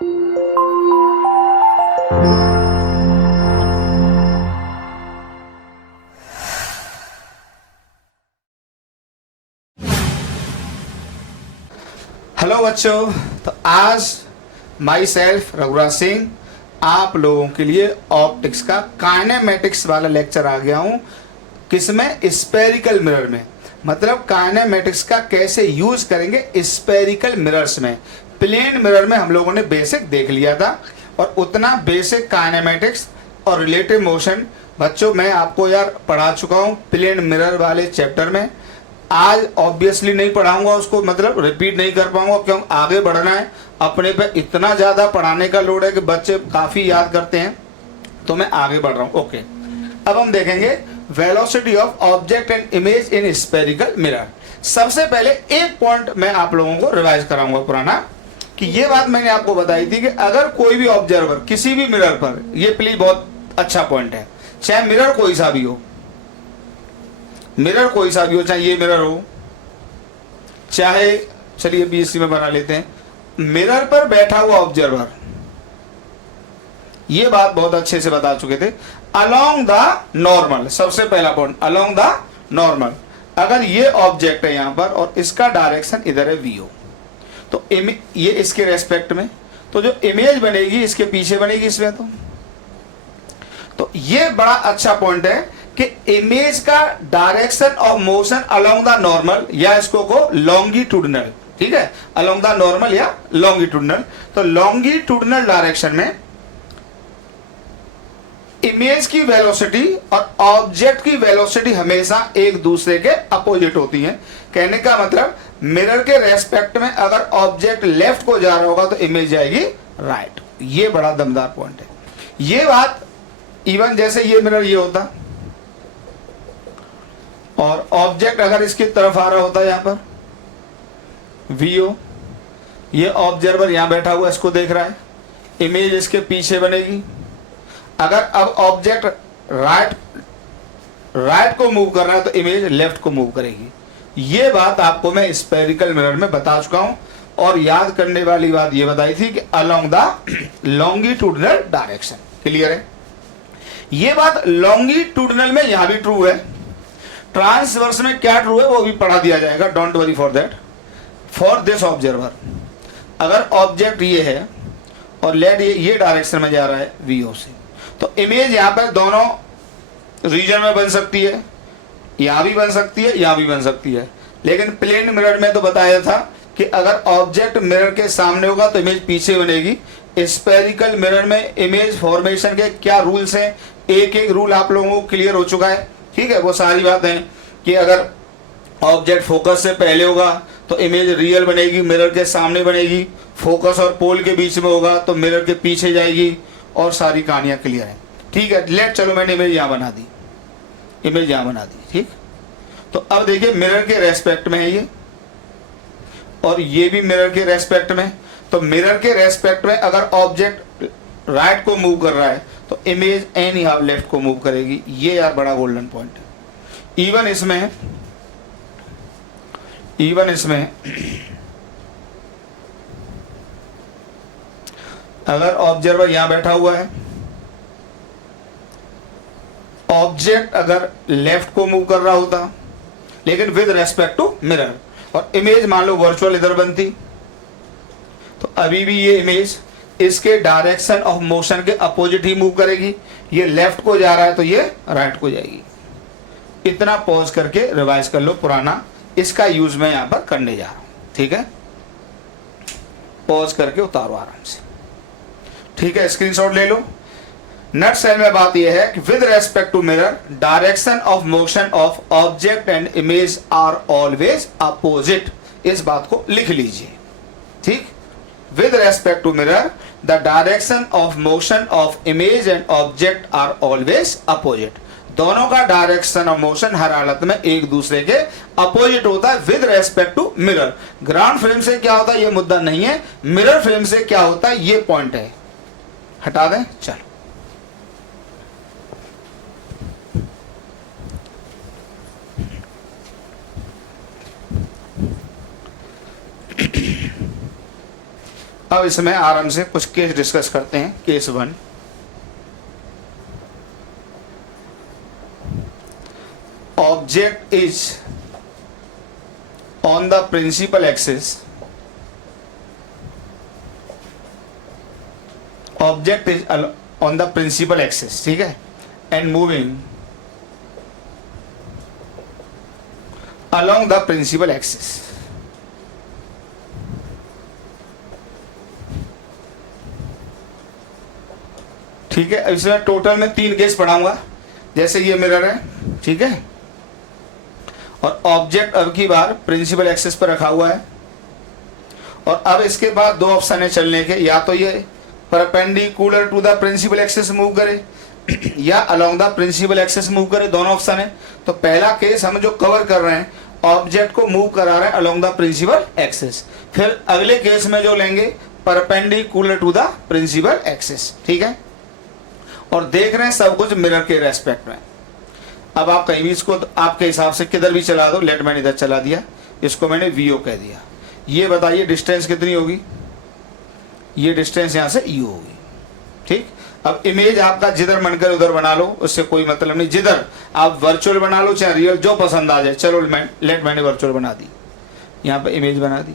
Hello बच्चों, तो आज माई सेल्फ रघुराज सिंह आप लोगों के लिए ऑप्टिक्स का काइनेमेटिक्स वाला लेक्चर आ गया हूँ। किसमें? स्पेरिकल मिरर में। मतलब काइनेमेटिक्स का कैसे यूज करेंगे स्पेरिकल मिरर्स में। प्लेन मिरर में हम लोगों ने बेसिक देख लिया था और उतना बेसिक काइनेमेटिक्स और रिलेटिव मोशन बच्चों मैं आपको यार पढ़ा चुका हूँ प्लेन मिरर वाले चैप्टर में। आज ऑब्वियसली नहीं पढ़ाऊंगा उसको, मतलब रिपीट नहीं कर पाऊंगा क्यों, आगे बढ़ना है। अपने पे इतना ज्यादा पढ़ाने का लोड है कि बच्चे काफी याद करते हैं, तो मैं आगे बढ़ रहा हूं। ओके, अब हम देखेंगे velocity of object and image in spherical mirror. सबसे पहले एक पॉइंट मैं आप लोगों को रिवाइज कराऊंगा पुराना, कि ये बात मैंने आपको बताई थी कि अगर कोई भी ऑब्जर्वर किसी भी मिरर पर, ये प्लीज बहुत अच्छा पॉइंट है, चाहे मिरर कोई सा भी हो, मिरर कोई सा भी हो, चाहे ये मिरर हो, चाहे चलिए बीएससी में बना लेते हैं, मिरर पर बैठा हुआ ऑब्जर्वर, ये बात बहुत अच्छे से बता चुके थे, अलोंग द नॉर्मल। सबसे पहला पॉइंट अलोंग द नॉर्मल। अगर ये ऑब्जेक्ट है यहां पर और इसका डायरेक्शन इधर है वीओ, तो ये इसके रेस्पेक्ट में, तो जो इमेज बनेगी इसके पीछे बनेगी इसमें। तो ये बड़ा अच्छा पॉइंट है कि इमेज का direction of motion along the normal, या इसको को लॉन्गिट्यूडनल, ठीक है, अलोंग द नॉर्मल या लॉन्गिट्यूडनल। तो लॉन्गिट्यूडनल डायरेक्शन में इमेज की वेलोसिटी और ऑब्जेक्ट की वेलोसिटी हमेशा एक दूसरे के अपोजिट होती है। कहने का मतलब मिरर के रेस्पेक्ट में अगर ऑब्जेक्ट लेफ्ट को जा रहा होगा तो इमेज जाएगी राइट। ये बड़ा दमदार पॉइंट है। ये बात इवन जैसे ये मिरर ये होता और ऑब्जेक्ट अगर इसकी तरफ आ रहा होता, यहां पर वीओ, ये ऑब्जर्वर यहां बैठा हुआ इसको देख रहा है, इमेज इसके पीछे बनेगी। अगर अब ऑब्जेक्ट राइट को मूव कर रहा है तो इमेज लेफ्ट को मूव करेगी। ये बात आपको मैं स्पेरिकल मिरर में बता चुका हूं। और याद करने वाली बात ये बताई थी कि along the longitudinal direction. Clear है? ये बात लॉन्गिट्यूडनल में यहां भी ट्रू है, ट्रांसवर्स में क्या ट्रू है वो भी पढ़ा दिया जाएगा, don't worry for that. For this observer, अगर ऑब्जेक्ट ये है और लेट ये डायरेक्शन में जा रहा है वीओ से, तो इमेज यहां पर दोनों रीजन में बन सकती है, यहां भी बन सकती है, यहां भी बन सकती है। लेकिन प्लेन मिरर में तो बताया था कि अगर ऑब्जेक्ट मिरर के सामने होगा तो इमेज पीछे बनेगी। स्पेरिकल मिरर में इमेज फॉर्मेशन के क्या रूल्स हैं, एक एक रूल आप लोगों को क्लियर हो चुका है, ठीक है। वो सारी बात है कि अगर ऑब्जेक्ट फोकस से पहले होगा तो इमेज रियल बनेगी, मिरर के सामने बनेगी, फोकस और पोल के बीच में होगा तो मिरर के पीछे जाएगी, और सारी कहानियां क्लियर है, ठीक है। लेट चलो मैंने इमेज यहां बना दी, इमेज यहां बना दी, ठीक। तो अब देखिए मिरर के रेस्पेक्ट में है ये, और ये भी मिरर के रेस्पेक्ट में। तो मिरर के रेस्पेक्ट में अगर ऑब्जेक्ट राइट को मूव कर रहा है तो इमेज एनी हाउ लेफ्ट को मूव करेगी। ये यार बड़ा गोल्डन पॉइंट है। इवन इसमें अगर ऑब्जर्वर यहां बैठा हुआ है, ऑब्जेक्ट अगर लेफ्ट को मूव कर रहा होता लेकिन विद रेस्पेक्ट टू मिरर, और इमेज मान लो वर्चुअल इधर बनती, तो अभी भी ये इमेज इसके डायरेक्शन ऑफ मोशन के अपोजिट ही मूव करेगी। ये लेफ्ट को जा रहा है तो ये राइट को जाएगी। इतना पॉज करके रिवाइज कर लो पुराना, इसका यूज मैं यहां पर करने जा रहा हूं, ठीक है। पॉज करके उतारो आराम से, ठीक है, स्क्रीनशॉट ले लो। नट सेल में बात यह है कि with respect to mirror direction of motion of object and image are always opposite. इस बात को लिख लीजिए, ठीक। With respect to mirror the direction of motion of image and object are always opposite. दोनों का डायरेक्शन ऑफ मोशन हर हालत में एक दूसरे के अपोजिट होता है with respect to mirror. Ground film से क्या होता है ये मुद्दा नहीं है, मिरर फिल्म से क्या होता है ये पॉइंट है। हटा दें, चलो। अब इसमें आराम से कुछ केस डिस्कस करते हैं। Case 1, object is on the principal axis, object is on the principal axis, ठीक है, and moving along the principal axis। ठीक है, इसमें टोटल में 3 केस पढ़ाऊंगा। जैसे ये मिरर है, ठीक है, और ऑब्जेक्ट अब की बार प्रिंसिपल एक्सिस पर रखा हुआ है, और अब इसके बाद 2 ऑप्शन है चलने के, या तो ये perpendicular to the principal axis move करे या along the principal axis move करे, दोनों ऑप्शन है। तो पहला केस हम जो कवर कर रहे हैं, ऑब्जेक्ट को मूव करा रहे हैं अलोंग द प्रिंसिपल एक्सिस। फिर अगले केस में जो लेंगे perpendicular to the principal axis, ठीक है, और देख रहे हैं सब कुछ मिरर के रेस्पेक्ट में। अब आप कहीं भी इसको आपके हिसाब से किधर भी चला दो, लेट मैंने इधर चला दिया, इसको मैंने वीओ कह दिया। ये बताइए डिस्टेंस कितनी होगी, ये डिस्टेंस यहां से यू होगी, ठीक। अब इमेज आपका जिधर मन कर उधर बना लो, उससे कोई मतलब नहीं, जिधर आप वर्चुअल बना लो चाहे रियल, जो पसंद आ जाए। चलो मैंने वर्चुअल बना दी, यहाँ पे इमेज बना दी।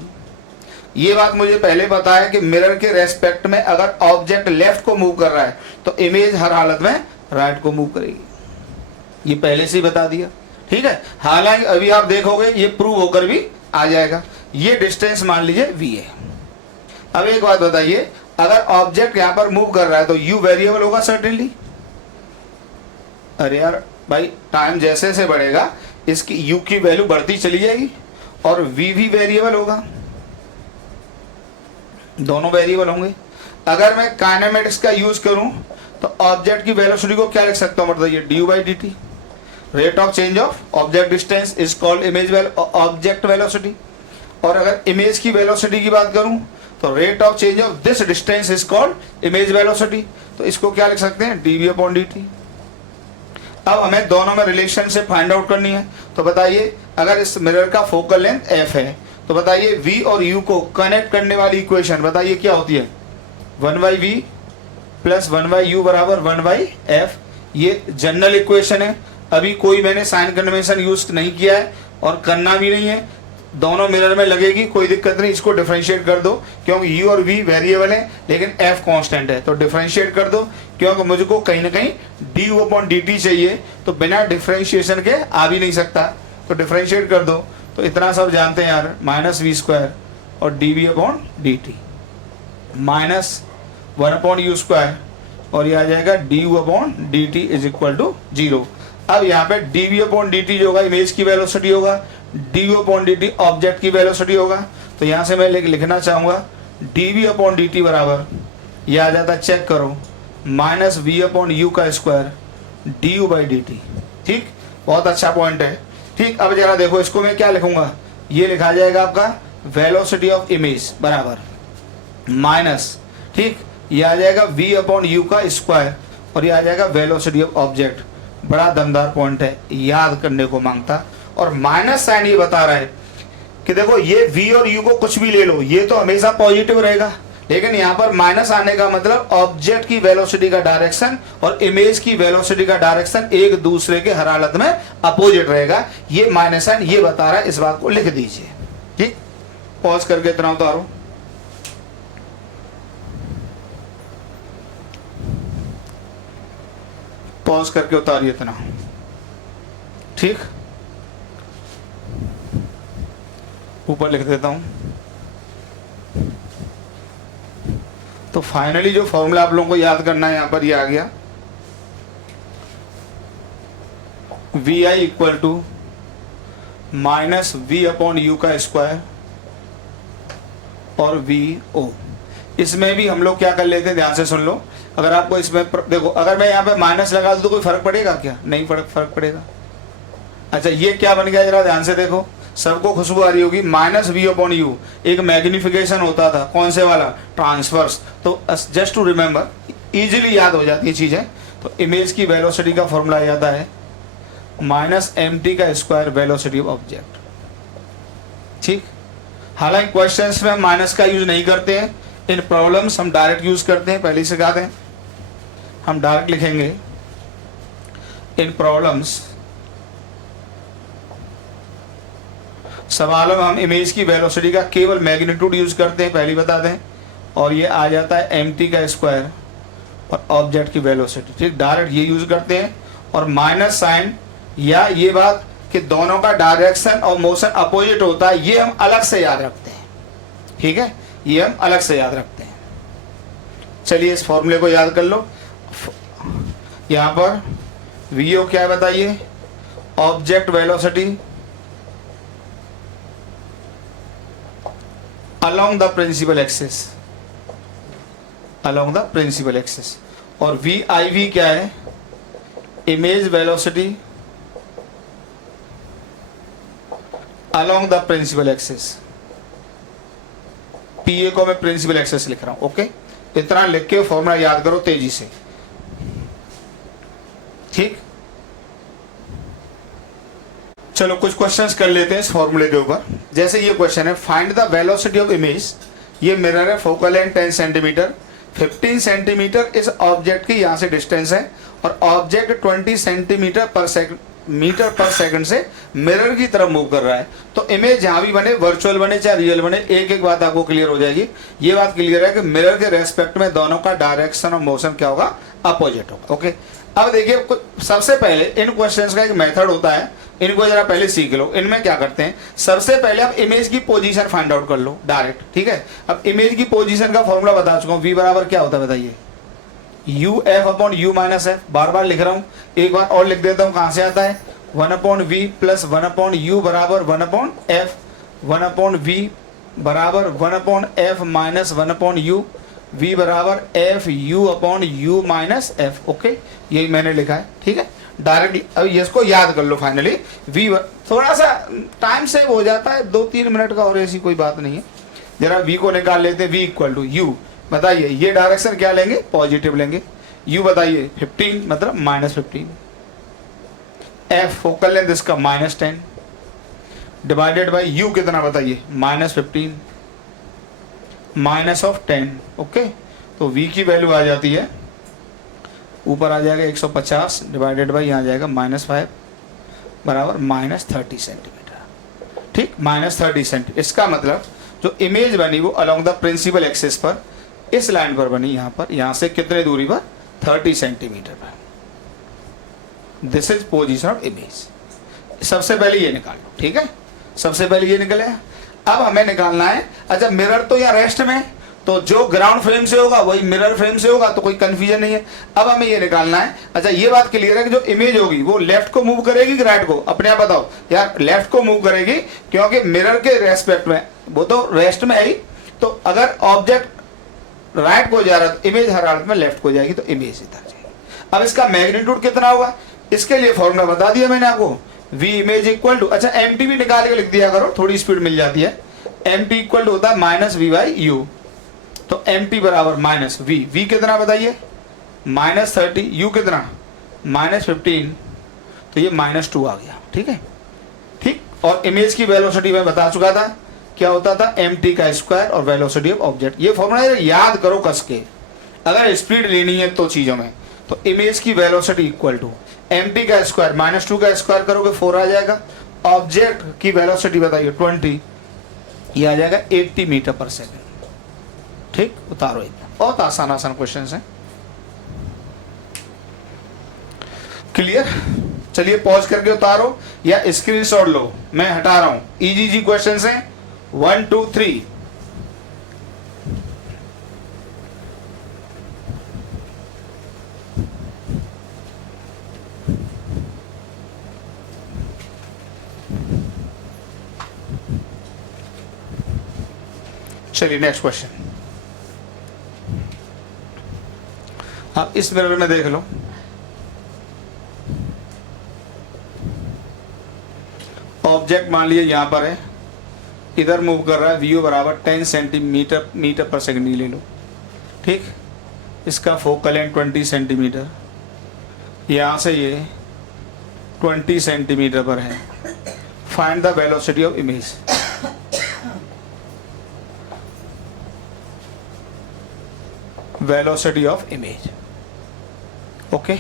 ये बात मुझे पहले पता है कि मिरर के रेस्पेक्ट में अगर ऑब्जेक्ट लेफ्ट को मूव कर रहा है तो इमेज हर हालत में राइट को मूव करेगी, ये पहले से ही बता दिया, ठीक है। हालांकि अभी आप देखोगे ये प्रूव होकर भी आ जाएगा। ये डिस्टेंस मान लीजिए v है। अब एक बात बताइए, अगर ऑब्जेक्ट यहां पर मूव कर रहा है तो u वेरिएबल होगा सर्टेनली। अरे यार भाई, टाइम जैसे से बढ़ेगा इसकी u की वैल्यू बढ़ती चली जाएगी, और v भी वेरिएबल होगा, दोनों वेरिएबल होंगे। अगर मैं काइनेमेटिक्स का यूज करूं तो ऑब्जेक्ट की वेलोसिटी को क्या लिख सकता हूं, मतलब ये du by dt, rate of change of object distance is called image object velocity. और अगर इमेज की वेलोसिटी की बात करूं तो rate of change of this distance is called image velocity. तो इसको क्या लिख सकते हैं, dv अपॉन dt। अब हमें दोनों में रिलेशनशिप फाइंड आउट करनी है। तो बताइए, अगर इस मिरर का फोकल लेंथ f है तो बताइए v और u को कनेक्ट करने वाली इक्वेशन बताइए क्या होती है, 1/v प्लस 1/u बराबर 1/f। ये जनरल इक्वेशन है, अभी कोई मैंने साइन कन्वेंशन यूज नहीं किया है और करना भी नहीं है, दोनों मिरर में लगेगी, कोई दिक्कत नहीं। इसको डिफरेंशिएट कर दो क्योंकि u और v वेरिएबल है लेकिन f कांस्टेंट है, तो डिफरेंशिएट कर दो क्योंकि मुझको कहीं ना कहीं du अपॉन dt चाहिए, तो बिना डिफरेंशिएशन के आ भी नहीं सकता, तो डिफरेंशिएट कर दो। तो इतना सब जानते हैं यार, -v² और dv upon dt -1 upon u² और ये आ जाएगा du upon dt is equal to 0। अब यहाँ पे dv अपॉन dt जो होगा इमेज की वेलोसिटी होगा, du अपॉन dt ऑब्जेक्ट की वेलोसिटी होगा। तो यहाँ से मैं लिखना चाहूँगा dv अपॉन dt बराबर, ये आ जाता, चेक करो, -v अपॉन u का स्क्वायर du बाई dt। ठीक, बहुत अच्छा पॉइंट है। ठीक, अब जरा देखो इसको मैं क्या लिखूंगा, ये लिखा जाएगा आपका वेलोसिटी ऑफ इमेज बराबर माइनस, ठीक, ये आ जाएगा v अपॉन u का स्क्वायर और ये आ जाएगा वेलोसिटी ऑफ ऑब्जेक्ट। बड़ा दमदार पॉइंट है, याद करने को मांगता। और माइनस साइन ये बता रहा है कि देखो ये v और u को कुछ भी ले लो, ये तो हमेशा पॉजिटिव रहेगा, लेकिन यहाँ पर माइनस आने का मतलब ऑब्जेक्ट की वेलोसिटी का डायरेक्शन और इमेज की वेलोसिटी का डायरेक्शन एक दूसरे के हर हालत में अपोजिट रहेगा। ये माइनस साइन ये बता रहा है, इस बात को लिख दीजिए। ठीक, पॉज करके इतना उतारो। पॉज करके उतारिए इतना। ठीक, ऊपर लिख देता हूं। तो फाइनली जो फॉर्मूला आप लोगों को याद करना है यहां पर ये आ गया, v i equal to minus v upon u का स्क्वायर और वी ओ। इसमें भी हम लोग क्या कर लेते हैं, ध्यान से सुन लो। अगर आपको इसमें देखो, अगर मैं यहाँ पे माइनस लगा दूं तो कोई फर्क पड़ेगा क्या? नहीं फर्क पड़ेगा। अच्छा, ये क्या बन गया, जरा ध्यान से देखो, सबको खुशबू आ रही होगी। माइनस वी अपॉन यू एक मैग्निफिकेशन होता था, कौन से वाला, ट्रांसवर्स। तो जस्ट टू रिमेंबर, इजीली याद हो जाती है चीजें। तो इमेज की वेलोसिटी का फॉर्मूला याद है माइनस एम टी का स्क्वायर वेलोसिटी ऑफ ऑब्जेक्ट। ठीक, हालांकि क्वेश्चंस में माइनस का यूज नहीं करते हैं, इन प्रॉब्लम्स हम डायरेक्ट यूज करते हैं, पहले ही सिखा दें, हम डायरेक्ट लिखेंगे इन प्रॉब्लम्स। सवालों में हम इमेज की वेलोसिटी का केवल मैग्नीट्यूड यूज करते हैं, पहले ही बता दें, और ये आ जाता है mt का स्क्वायर और ऑब्जेक्ट की वेलोसिटी। ठीक, डायरेक्ट ये यूज करते हैं। और माइनस साइन या ये बात कि दोनों का डायरेक्शन और मोशन अपोजिट होता है, ये हम अलग से याद रखते हैं। ठीक है, ये हम अलग से याद रखते हैं। चलिए इस फॉर्मूले को याद कर लो। यहां पर vo क्या है बताइए, object velocity along the principal axis, along the principal axis। और viv क्या है, image velocity along the principal axis। pa को मैं प्रिंसिपल एक्सेस लिख रहा हूं। ओके, इतना लिख के फॉर्मूला याद करो तेजी से। ठीक, चलो कुछ क्वेश्चंस कर लेते हैं इस फॉर्मूले के ऊपर। जैसे ये क्वेश्चन है, find the velocity of image. ये मिरर है, फोकल लेंथ 10 सेंटीमीटर, 15 सेंटीमीटर इस ऑब्जेक्ट की यहां से डिस्टेंस है, और ऑब्जेक्ट 20 सेंटीमीटर पर सेकंड से मिरर की तरफ मूव कर रहा है। तो इमेज जहां भी बने, वर्चुअल बने चाहे रियल बने, एक एक बात आपको क्लियर हो जाएगी। ये बात क्लियर है कि मिरर के रेस्पेक्ट में दोनों का डायरेक्शन और मोशन क्या होगा, अपोजिट होगा। ओके, अब देखिए सबसे पहले इन क्वेश्चंस का एक मेथड होता है, इनको जरा पहले सीख लो। इनमें क्या करते हैं, सबसे पहले आप इमेज की पोजीशन फाइंड आउट कर लो डायरेक्ट। ठीक है, अब इमेज की पोजीशन का फॉर्मूला बता चुका हूं, v बराबर क्या होता है बताइए, uf upon u minus F. बार बार लिख रहा हूं, एक बार और लिख देता हूं, कहां से आता है, 1 upon v plus 1 upon u बराबर 1 अपॉन एफ। 1 अपॉन वी बराबर 1 upon f minus 1 upon u, v बराबर f u upon u minus f. Okay, यही मैंने लिखा है। ठीक है, डायरेक्टली अब इसको याद कर लो। फाइनली v, थोड़ा सा टाइम सेव हो जाता है, 2-3 मिनट का, और ऐसी कोई बात नहीं है। जरा v को निकाल लेते हैं, v इक्वल टू u। बताइए ये डायरेक्शन क्या लेंगे, पॉजिटिव लेंगे। u बताइए 15 मतलब -15। f फोकल लेंथ इसका -10 डिवाइडेड बाई u कितना बताइए, -15 माइनस ऑफ 10। ओके, तो v की वैल्यू आ जाती है, ऊपर आ जाएगा 150 डिवाइडेड बाई यहाँ जाएगा -5 बराबर -30 सेंटीमीटर। ठीक, -30 सेंटीमीटर। इसका मतलब जो इमेज बनी वो अलोंग द प्रिंसिपल एक्सिस पर इस लाइन पर बनी, यहाँ पर, यहाँ से कितने दूरी पर, 30 सेंटीमीटर पर। This is position of image. सबसे पहले ये निकाल लो। ठीक है, सबसे पहले ये निकले। अब हमें निकालना है, अच्छा मिरर तो यहाँ रेस्ट में, तो जो ग्राउंड फ्रेम से होगा वही मिरर फ्रेम से होगा, तो कोई कंफ्यूजन नहीं है। अब हमें ये निकालना है, अच्छा ये बात क्लियर है कि जो इमेज होगी वो लेफ्ट को मूव करेगी कि राइट को, अपने आप बताओ यार। लेफ्ट को मूव करेगी, क्योंकि मिरर के रेस्पेक्ट में वो तो रेस्ट में है ही। तो अगर ऑब्जेक्ट राइट को जा रहा है तो इमेज हर हालत में लेफ्ट को जाएगी, तो इमेज इधर जाएगी। अब इसका मैग्नीट्यूड कितना होगा, इसके लिए फॉर्मूला बता दिया मैंने आपको, v इमेज इक्वल टू, अच्छा mt भी निकाल के लिख दिया करो, थोड़ी स्पीड मिल जाती है। mt इक्वल टू होता है -v बाई u, तो mt बराबर -v। v कितना बताइए, -30, u कितना -15, तो ये -2 आ गया। ठीक है, ठीक। और इमेज की वेलोसिटी मैं बता चुका था, क्या होता था, mt का स्क्वायर और वेलोसिटी ऑफ ऑब्जेक्ट। ये फॉर्मूला याद करो कस के, अगर स्पीड लेनी है तो चीजों में, तो इमेज की वेलोसिटी इक्वल टू mt का स्क्वायर -2 का स्क्वायर करोगे 4 आ जाएगा। ऑब्जेक्ट की वेलोसिटी बताइए 20, ये आ जाएगा 80 मीटर पर सेकंड। ठीक, उतारो। एक बहुत आसान आसान क्वेश्चन है, क्लियर। चलिए पॉज करके उतारो या स्क्रीनशॉट लो, मैं हटा रहा हूं। इजी क्वेश्चन हैं, 1 2 3। चलिए नेक्स्ट क्वेश्चन। आप इस मिरर में देख लो, ऑब्जेक्ट मान लीजिए यहां पर है, इधर मूव कर रहा है, vo बराबर 10 सेंटीमीटर पर सेकंड ले लो। ठीक, इसका फोकल लेंथ 20 सेंटीमीटर, यहां से ये 20 सेंटीमीटर पर है। Find the velocity of image. Velocity of image. Okay,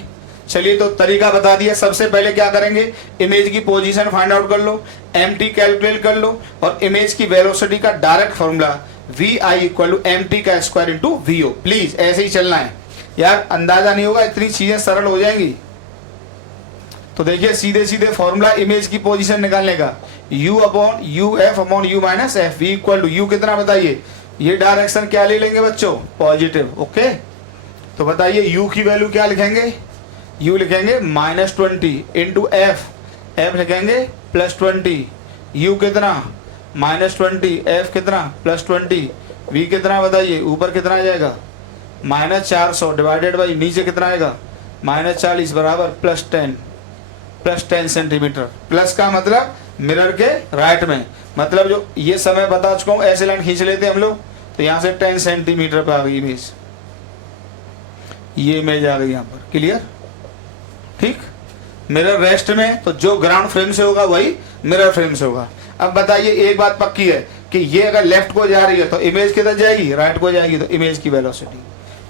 चलिए तो तरीका बता दिया। सबसे पहले क्या करेंगे, इमेज की पोजीशन फाइंड आउट कर लो, mt कैलकुलेट कर लो, और इमेज की वेलोसिटी का direct formula vi equal to mt का स्क्वायर इंटू vo। प्लीज ऐसे ही चलना है यार, अंदाजा नहीं होगा, इतनी चीजें सरल हो जाएंगी। तो देखिए सीधे सीधे फॉर्मूला इमेज की पोजीशन निकालने का, u upon u f upon u minus f, v equal to u कितना बताइए, ये डायरेक्शन क्या ले लेंगे बच्चों, पॉजिटिव। ओके, तो बताइए u की वैल्यू क्या लिखेंगे, u लिखेंगे -20 इंटू f लिखेंगे +20, u कितना -20, f कितना +20, v कितना बताइए, ऊपर कितना आ जाएगा -400 डिवाइडेड बाई नीचे कितना आएगा -40 बराबर +10 सेंटीमीटर। प्लस का मतलब मिरर के राइट में, मतलब जो ये समय बता चुका हूं, ऐसे लाइन खींच लेते हैं हम लोग, तो यहां से 10 सेंटीमीटर पे आ गई इमेज, ये इमेज आ गई यहां पर। क्लियर, ठीक। मिरर रेस्ट में तो जो ग्राउंड फ्रेम से होगा वही मिरर फ्रेम से होगा। अब बताइए एक बात पक्की है कि ये अगर लेफ्ट को जा रही है तो इमेज किधर जाएगी, राइट को जाएगी, तो इमेज की वेलोसिटी।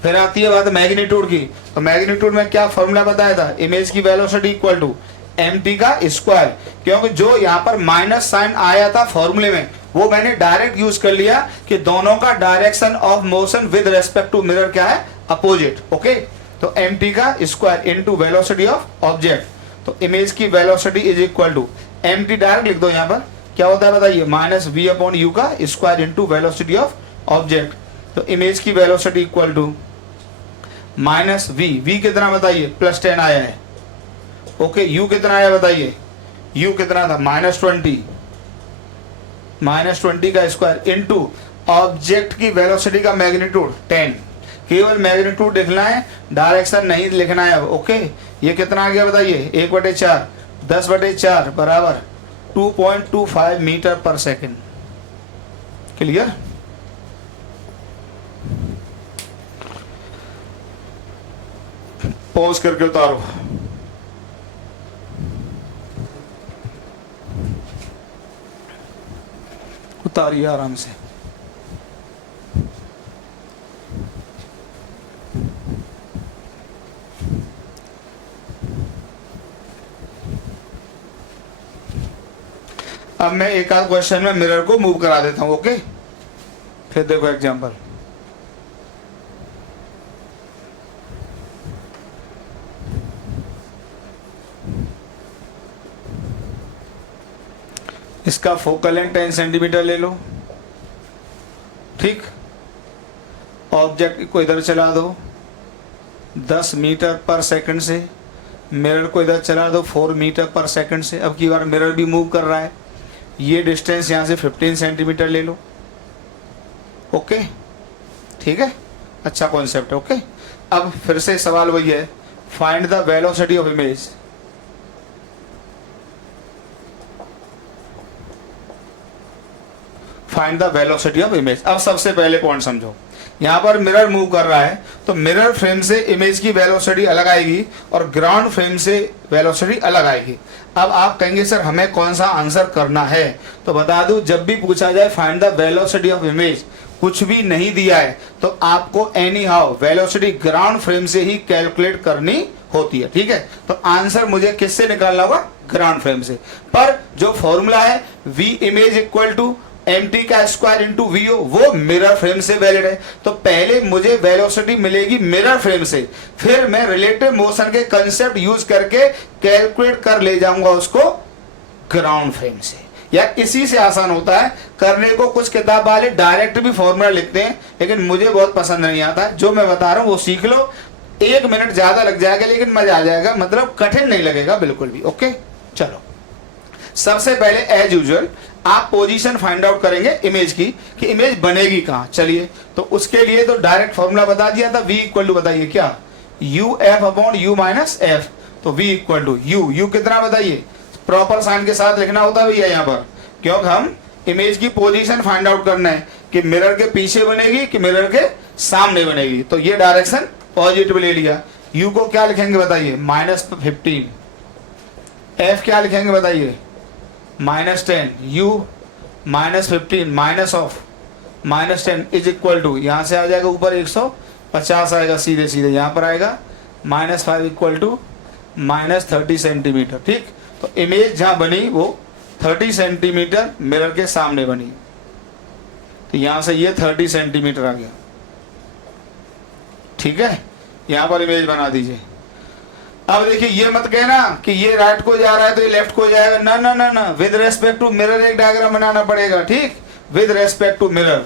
फिर आती है बात मैग्नीट्यूड की, तो मैग्नीट्यूड में क्या फॉर्मूला बताया था, इमेज की वेलोसिटी इक्वल टू mt का स्क्वायर, क्योंकि जो यहाँ पर माइनस साइन आया था फॉर्मूले में वो मैंने डायरेक्ट यूज कर लिया कि दोनों का direction of motion with respect to mirror क्या है, अपोजिट। ओके, तो mt का square into velocity of object, तो इमेज की velocity is equal to mt, direct लिख दो यहाँ पर क्या होता है बताइए, -v अपॉन यू का square into velocity of object. तो इमेज की वेलोसिटी इक्वल टू -v कितना बताइए, +10 आया है। ओके, u कितना आया बताइए, u कितना था -20 का स्क्वायर इनटू ऑब्जेक्ट की वेलोसिटी का मैग्नीट्यूड 10। केवल मैग्नीट्यूड लिखना है, डायरेक्शन नहीं लिखना है। ओके, ये कितना आ गया बताइए, 1/4 10/4 बराबर 2.25 मीटर पर सेकेंड। क्लियर, पॉज करके उतारो। उतारिए आराम से। अब मैं एक आध क्वेश्चन में मिरर को मूव करा देता हूं। ओके, फिर देखो एग्जांपल। इसका फोकल लेंथ 10 सेंटीमीटर ले लो, ठीक। ऑब्जेक्ट को इधर चला दो 10 मीटर पर सेकंड से, मिरर को इधर चला दो 4 मीटर पर सेकंड से। अब की बार मिरर भी मूव कर रहा है, ये डिस्टेंस यहाँ से 15 सेंटीमीटर ले लो। ओके, ठीक है, अच्छा कॉन्सेप्ट है। ओके, अब फिर से सवाल वही है, find the velocity of image. Find the velocity of image. अब सबसे पहले पॉइंट समझो, यहाँ पर मिरर मूव कर रहा है तो मिरर फ्रेम से इमेज की वेलोसिटी अलग आएगी और ग्राउंड फ्रेम से वेलोसिटी अलग आएगी। अब आप कहेंगे सर हमें कौन सा आंसर करना है, तो बता दूं जब भी पूछा जाए find the velocity of image, कुछ भी नहीं दिया है तो आपको any how velocity ground frame से ही कैलकुलेट करनी होती है। ठीक है, तो आंसर मुझे किससे निकालना होगा, ग्राउंड फ्रेम से। पर जो फॉर्मूला है v image equal to mt का स्क्वायर इंटू vo, वो मिरर फ्रेम से वैलिड है। तो पहले मुझे वेलोसिटी मिलेगी मिरर फ्रेम से, फिर मैं रिलेटिव मोशन के कंसेप्ट यूज करके कैलकुलेट कर ले जाऊंगा उसको ग्राउंड फ्रेम से। या इसी से आसान होता है करने को। कुछ किताब वाले डायरेक्ट भी फॉर्मूला लिखते हैं, लेकिन मुझे बहुत पसंद नहीं आता। जो मैं बता रहा हूं वो सीख लो, 1 मिनट ज्यादा लग जाएगा लेकिन मजा आ जाएगा, मतलब कठिन नहीं लगेगा बिल्कुल भी। ओके, चलो सबसे पहले एज यूजुअल आप पोजीशन फाइंड आउट करेंगे इमेज की कि इमेज बनेगी कहां। चलिए, तो उसके लिए तो डायरेक्ट फॉर्मूला बता दिया था, v इक्वल टू बताइए क्या, you f upon u minus F. तो v इक्वल टू यू कितना बताइए, प्रॉपर साइन के साथ लिखना होता है भैया यहाँ पर, क्योंकि हम इमेज की पोजीशन फाइंड आउट करना है कि मिरर के पीछे बनेगी कि मिरर के सामने बनेगी। तो ये डायरेक्शन पॉजिटिव ले लिया। u को क्या लिखेंगे बताइए, -15। f क्या लिखेंगे बताइए, -10। u -15 minus of -10 is equal to, यहां से आ जाएगा ऊपर 50 आएगा, सीधे सीधे यहाँ पर आएगा, -5 इक्वल टू -30 सेंटीमीटर। ठीक, तो इमेज जहाँ बनी वो 30 सेंटीमीटर मिरर के सामने बनी, तो यहाँ से ये 30 सेंटीमीटर आ गया। ठीक है, यहाँ पर इमेज बना दीजिए। अब देखिए, ये मत कहना कि ये राइट को जा रहा है तो ये लेफ्ट को जाएगा, ना ना ना ना, विद रेस्पेक्ट टू मिरर एक डायग्राम बनाना पड़ेगा। ठीक, विद रेस्पेक्ट टू मिरर,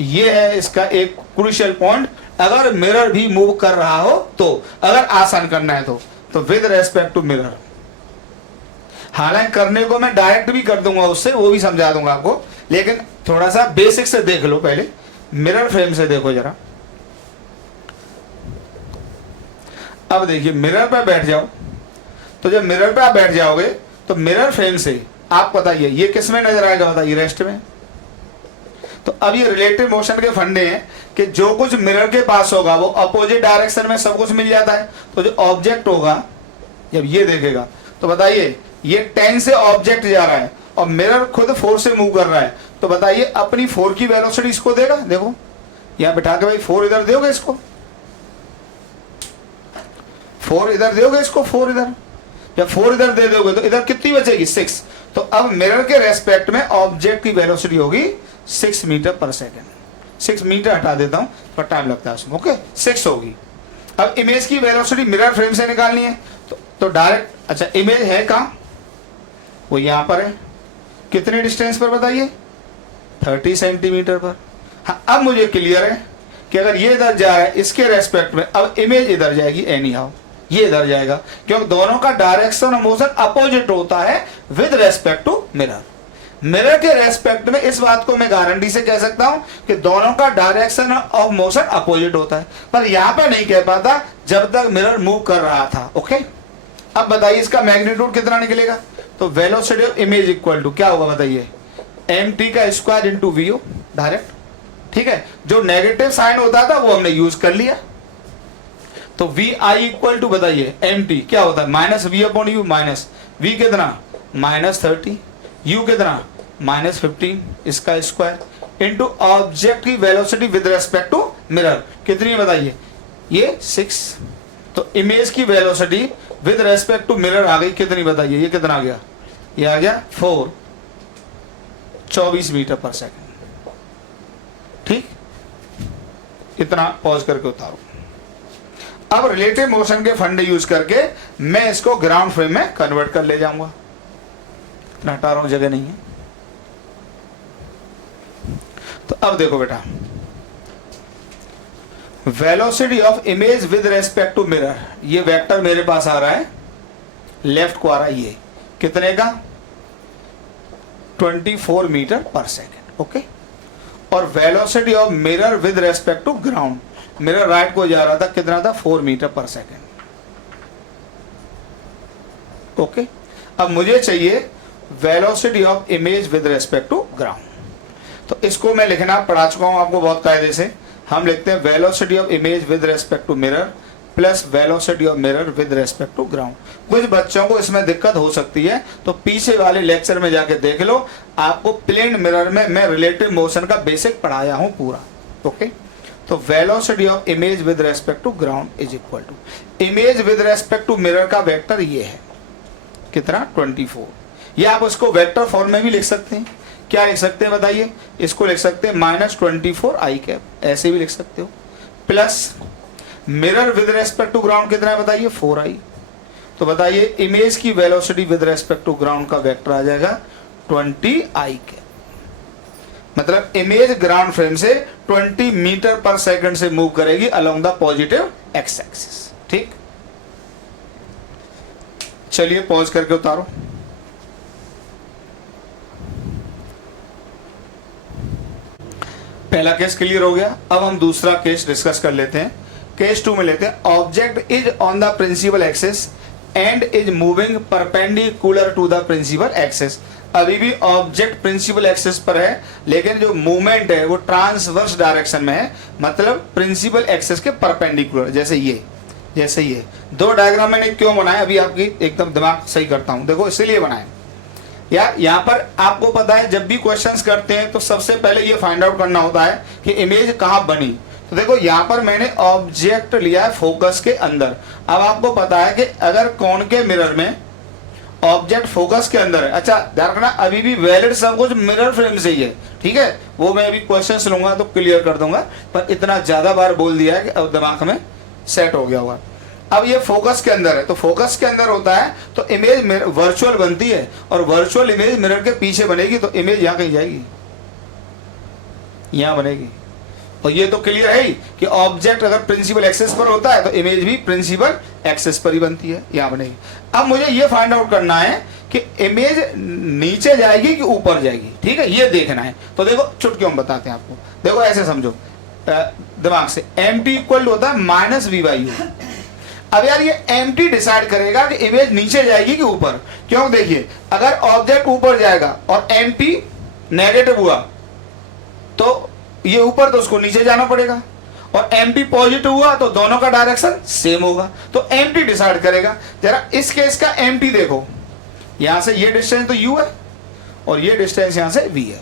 ये है इसका एक क्रूशियल पॉइंट। अगर मिरर भी मूव कर रहा हो तो, अगर आसान करना है तो विद रेस्पेक्ट टू मिरर। हालांकि करने को मैं डायरेक्ट भी कर दूंगा उससे, वो भी समझा दूंगा आपको, लेकिन थोड़ा सा बेसिक से देख लो पहले, मिरर फ्रेम से देखो जरा। अब देखिए, मिरर पर बैठ जाओ, तो जब मिरर पे आप बैठ जाओगे तो मिरर फ्रेम से आप बताइए ये किस में नजर आएगा, बताइए रेस्ट में। तो अब ये रिलेटिव मोशन के फंडे हैं कि जो कुछ मिरर के पास होगा वो अपोजिट डायरेक्शन में सब कुछ मिल जाता है। तो जो ऑब्जेक्ट होगा जब ये देखेगा तो बताइए ये 10 से ऑब्जेक्ट जा रहा है और मिरर खुद 4 से मूव कर रहा है, तो बताइए अपनी 4 की वेलोसिटी इसको देगा। देखो यहां बिठा के भाई 4 इधर दोगे इसको, 4 इधर दोगे इसको, 4 इधर, जब 4 इधर दे दोगे तो इधर कितनी बचेगी, 6। तो अब मिरर के रेस्पेक्ट में ऑब्जेक्ट की वेलोसिटी होगी 6 मीटर पर सेकेंड। 6 मीटर हटा देता हूं पर टाइम लगता है उसमें, ओके, 6 होगी। अब इमेज की वेलोसिटी मिरर फ्रेम से निकालनी है तो डायरेक्ट, अच्छा इमेज है कहाँ, वो यहां पर है, कितने डिस्टेंस पर बताइए, 30 सेंटीमीटर पर। हाँ, अब मुझे क्लियर है कि अगर ये इधर जा रहा है इसके रेस्पेक्ट में, अब इमेज इधर जाएगी एनी हाउ, ये इधर जाएगा, क्योंकि दोनों का डायरेक्शन ऑफ मोशन अपोजिट होता है with respect to mirror. Mirror के रेस्पेक्ट में इस बात को मैं गारंटी से कह सकता हूं कि दोनों का डायरेक्शन ऑफ मोशन अपोजिट होता है, पर यहां पर नहीं कह पाता जब तक मिरर मूव कर रहा था। ओके, अब बताइए इसका मैग्नीट्यूड कितना निकलेगा, तो velocity of image equal to क्या होगा बताइए, mt का स्क्वायर इंटू vo डायरेक्ट। ठीक है, जो नेगेटिव साइन होता था वो हमने यूज कर लिया, तो vi इक्वल टू बताइए mt क्या होता है, -v/u, माइनस v कितना -30, u कितना -15 इसका स्क्वायर इंटू ऑब्जेक्ट की velocity with respect to mirror कितनी बताइए, ये 6। तो इमेज की velocity with respect to mirror आ गई कितनी बताइए, ये कितना आ गया, ये आ गया 24 मीटर पर सेकेंड। ठीक, इतना पॉज करके उतारो। अब रिलेटिव मोशन के फंडे यूज करके मैं इसको ग्राउंड फ्रेम में कन्वर्ट कर ले जाऊंगा, इतना हटा रहा हूं, जगह नहीं है। तो अब देखो बेटा, velocity of image with respect to mirror, ये वेक्टर मेरे पास आ रहा है, लेफ्ट को आ रहा है, ये कितने का 24 मीटर पर सेकेंड। ओके, और velocity of mirror with respect to ground, mirror right को जा रहा था, कितना था 4 मीटर पर सेकेंड। ओके, अब मुझे चाहिए velocity of image with respect to ground, तो इसको मैं लिखना पढ़ा चुका हूं आपको बहुत कायदे से। हम लिखते हैं velocity of image with respect to mirror plus velocity of mirror with respect to ground. कुछ बच्चों को इसमें दिक्कत हो सकती है तो पीछे वाले लेक्चर में जाके देख लो, आपको प्लेन मिरर में मैं रिलेटिव मोशन का बेसिक पढ़ाया हूं पूरा। ओके, तो velocity of image with respect to ground is equal to image with respect to mirror का वेक्टर ये है कितना 24, या आप उसको वेक्टर फॉर्म में भी लिख सकते हैं। क्या लिख सकते हैं बताइए, इसको लिख सकते हैं -24 i कैप, ऐसे भी लिख सकते हो, plus mirror with respect to ground कितना है बताइए 4i। तो बताइए इमेज की velocity with respect to ground का वेक्टर आ जाएगा 20i कैप, मतलब इमेज ग्राउंड फ्रेम से 20 मीटर पर सेकंड से मूव करेगी along the positive x axis. ठीक, चलिए पॉज करके उतारो। पहला केस क्लियर हो गया, अब हम दूसरा केस डिस्कस कर लेते हैं। केस 2 में लेते हैं, object is on the principal axis and is moving perpendicular to the principal axis. अभी भी ऑब्जेक्ट प्रिंसिपल एक्सिस पर है लेकिन जो मूवमेंट है वो ट्रांसवर्स डायरेक्शन में है, मतलब प्रिंसिपल एक्सिस के परपेंडिकुलर, जैसे ये दो डायग्राम मैंने क्यों बनाया अभी आपकी एकदम दिमाग सही करता हूं। देखो इसीलिए बनाए यार, यहाँ पर आपको पता है जब भी क्वेश्चंस करते हैं तो सबसे पहले ये फाइंड आउट करना होता है कि इमेज कहाँ बनी। तो देखो यहाँ पर मैंने ऑब्जेक्ट लिया है फोकस के अंदर। अब आपको पता है कि अगर कौन के मिरर में ऑब्जेक्ट फोकस के अंदर है, अच्छा ध्यान रखना अभी भी वैलिड सब कुछ मिरर फ्रेम से ही है, ठीक है, वो मैं अभी क्वेश्चंस लूंगा तो क्लियर कर दूंगा, पर इतना ज्यादा बार बोल दिया है कि अब दिमाग में सेट हो गया होगा। अब ये फोकस के अंदर है, तो फोकस के अंदर होता है तो इमेज वर्चुअल बनती है, और वर्चुअल इमेज मिरर के पीछे बनेगी, तो इमेज यहाँ कहीं जाएगी, यहाँ बनेगी। और ये तो क्लियर है ही कि ऑब्जेक्ट अगर प्रिंसिपल एक्सेस पर होता है तो इमेज भी प्रिंसिपल एक्सेस पर ही बनती है, यहाँ बनेगी। अब मुझे ये फाइंड आउट करना है कि इमेज नीचे जाएगी कि ऊपर जाएगी, ठीक है, ये देखना है। तो देखो चुटकियों में बताते हैं आपको, देखो ऐसे समझो दिमाग से, एमटी इक्वल होता है माइनस वी बाई यू। अब यार ये एमटी डिसाइड करेगा कि इमेज नीचे जाएगी कि ऊपर, क्यों? देखिए अगर ऑब्जेक्ट ऊपर जाएगा और एमटी नेगेटिव हुआ तो ये ऊपर, तो उसको नीचे जाना पड़ेगा, और एमटी पॉजिटिव हुआ तो दोनों का डायरेक्शन सेम होगा, तो एमटी डिसाइड करेगा। जरा इस केस का एमटी देखो, यहां से ये डिस्टेंस तो u है और ये डिस्टेंस यहां से v है,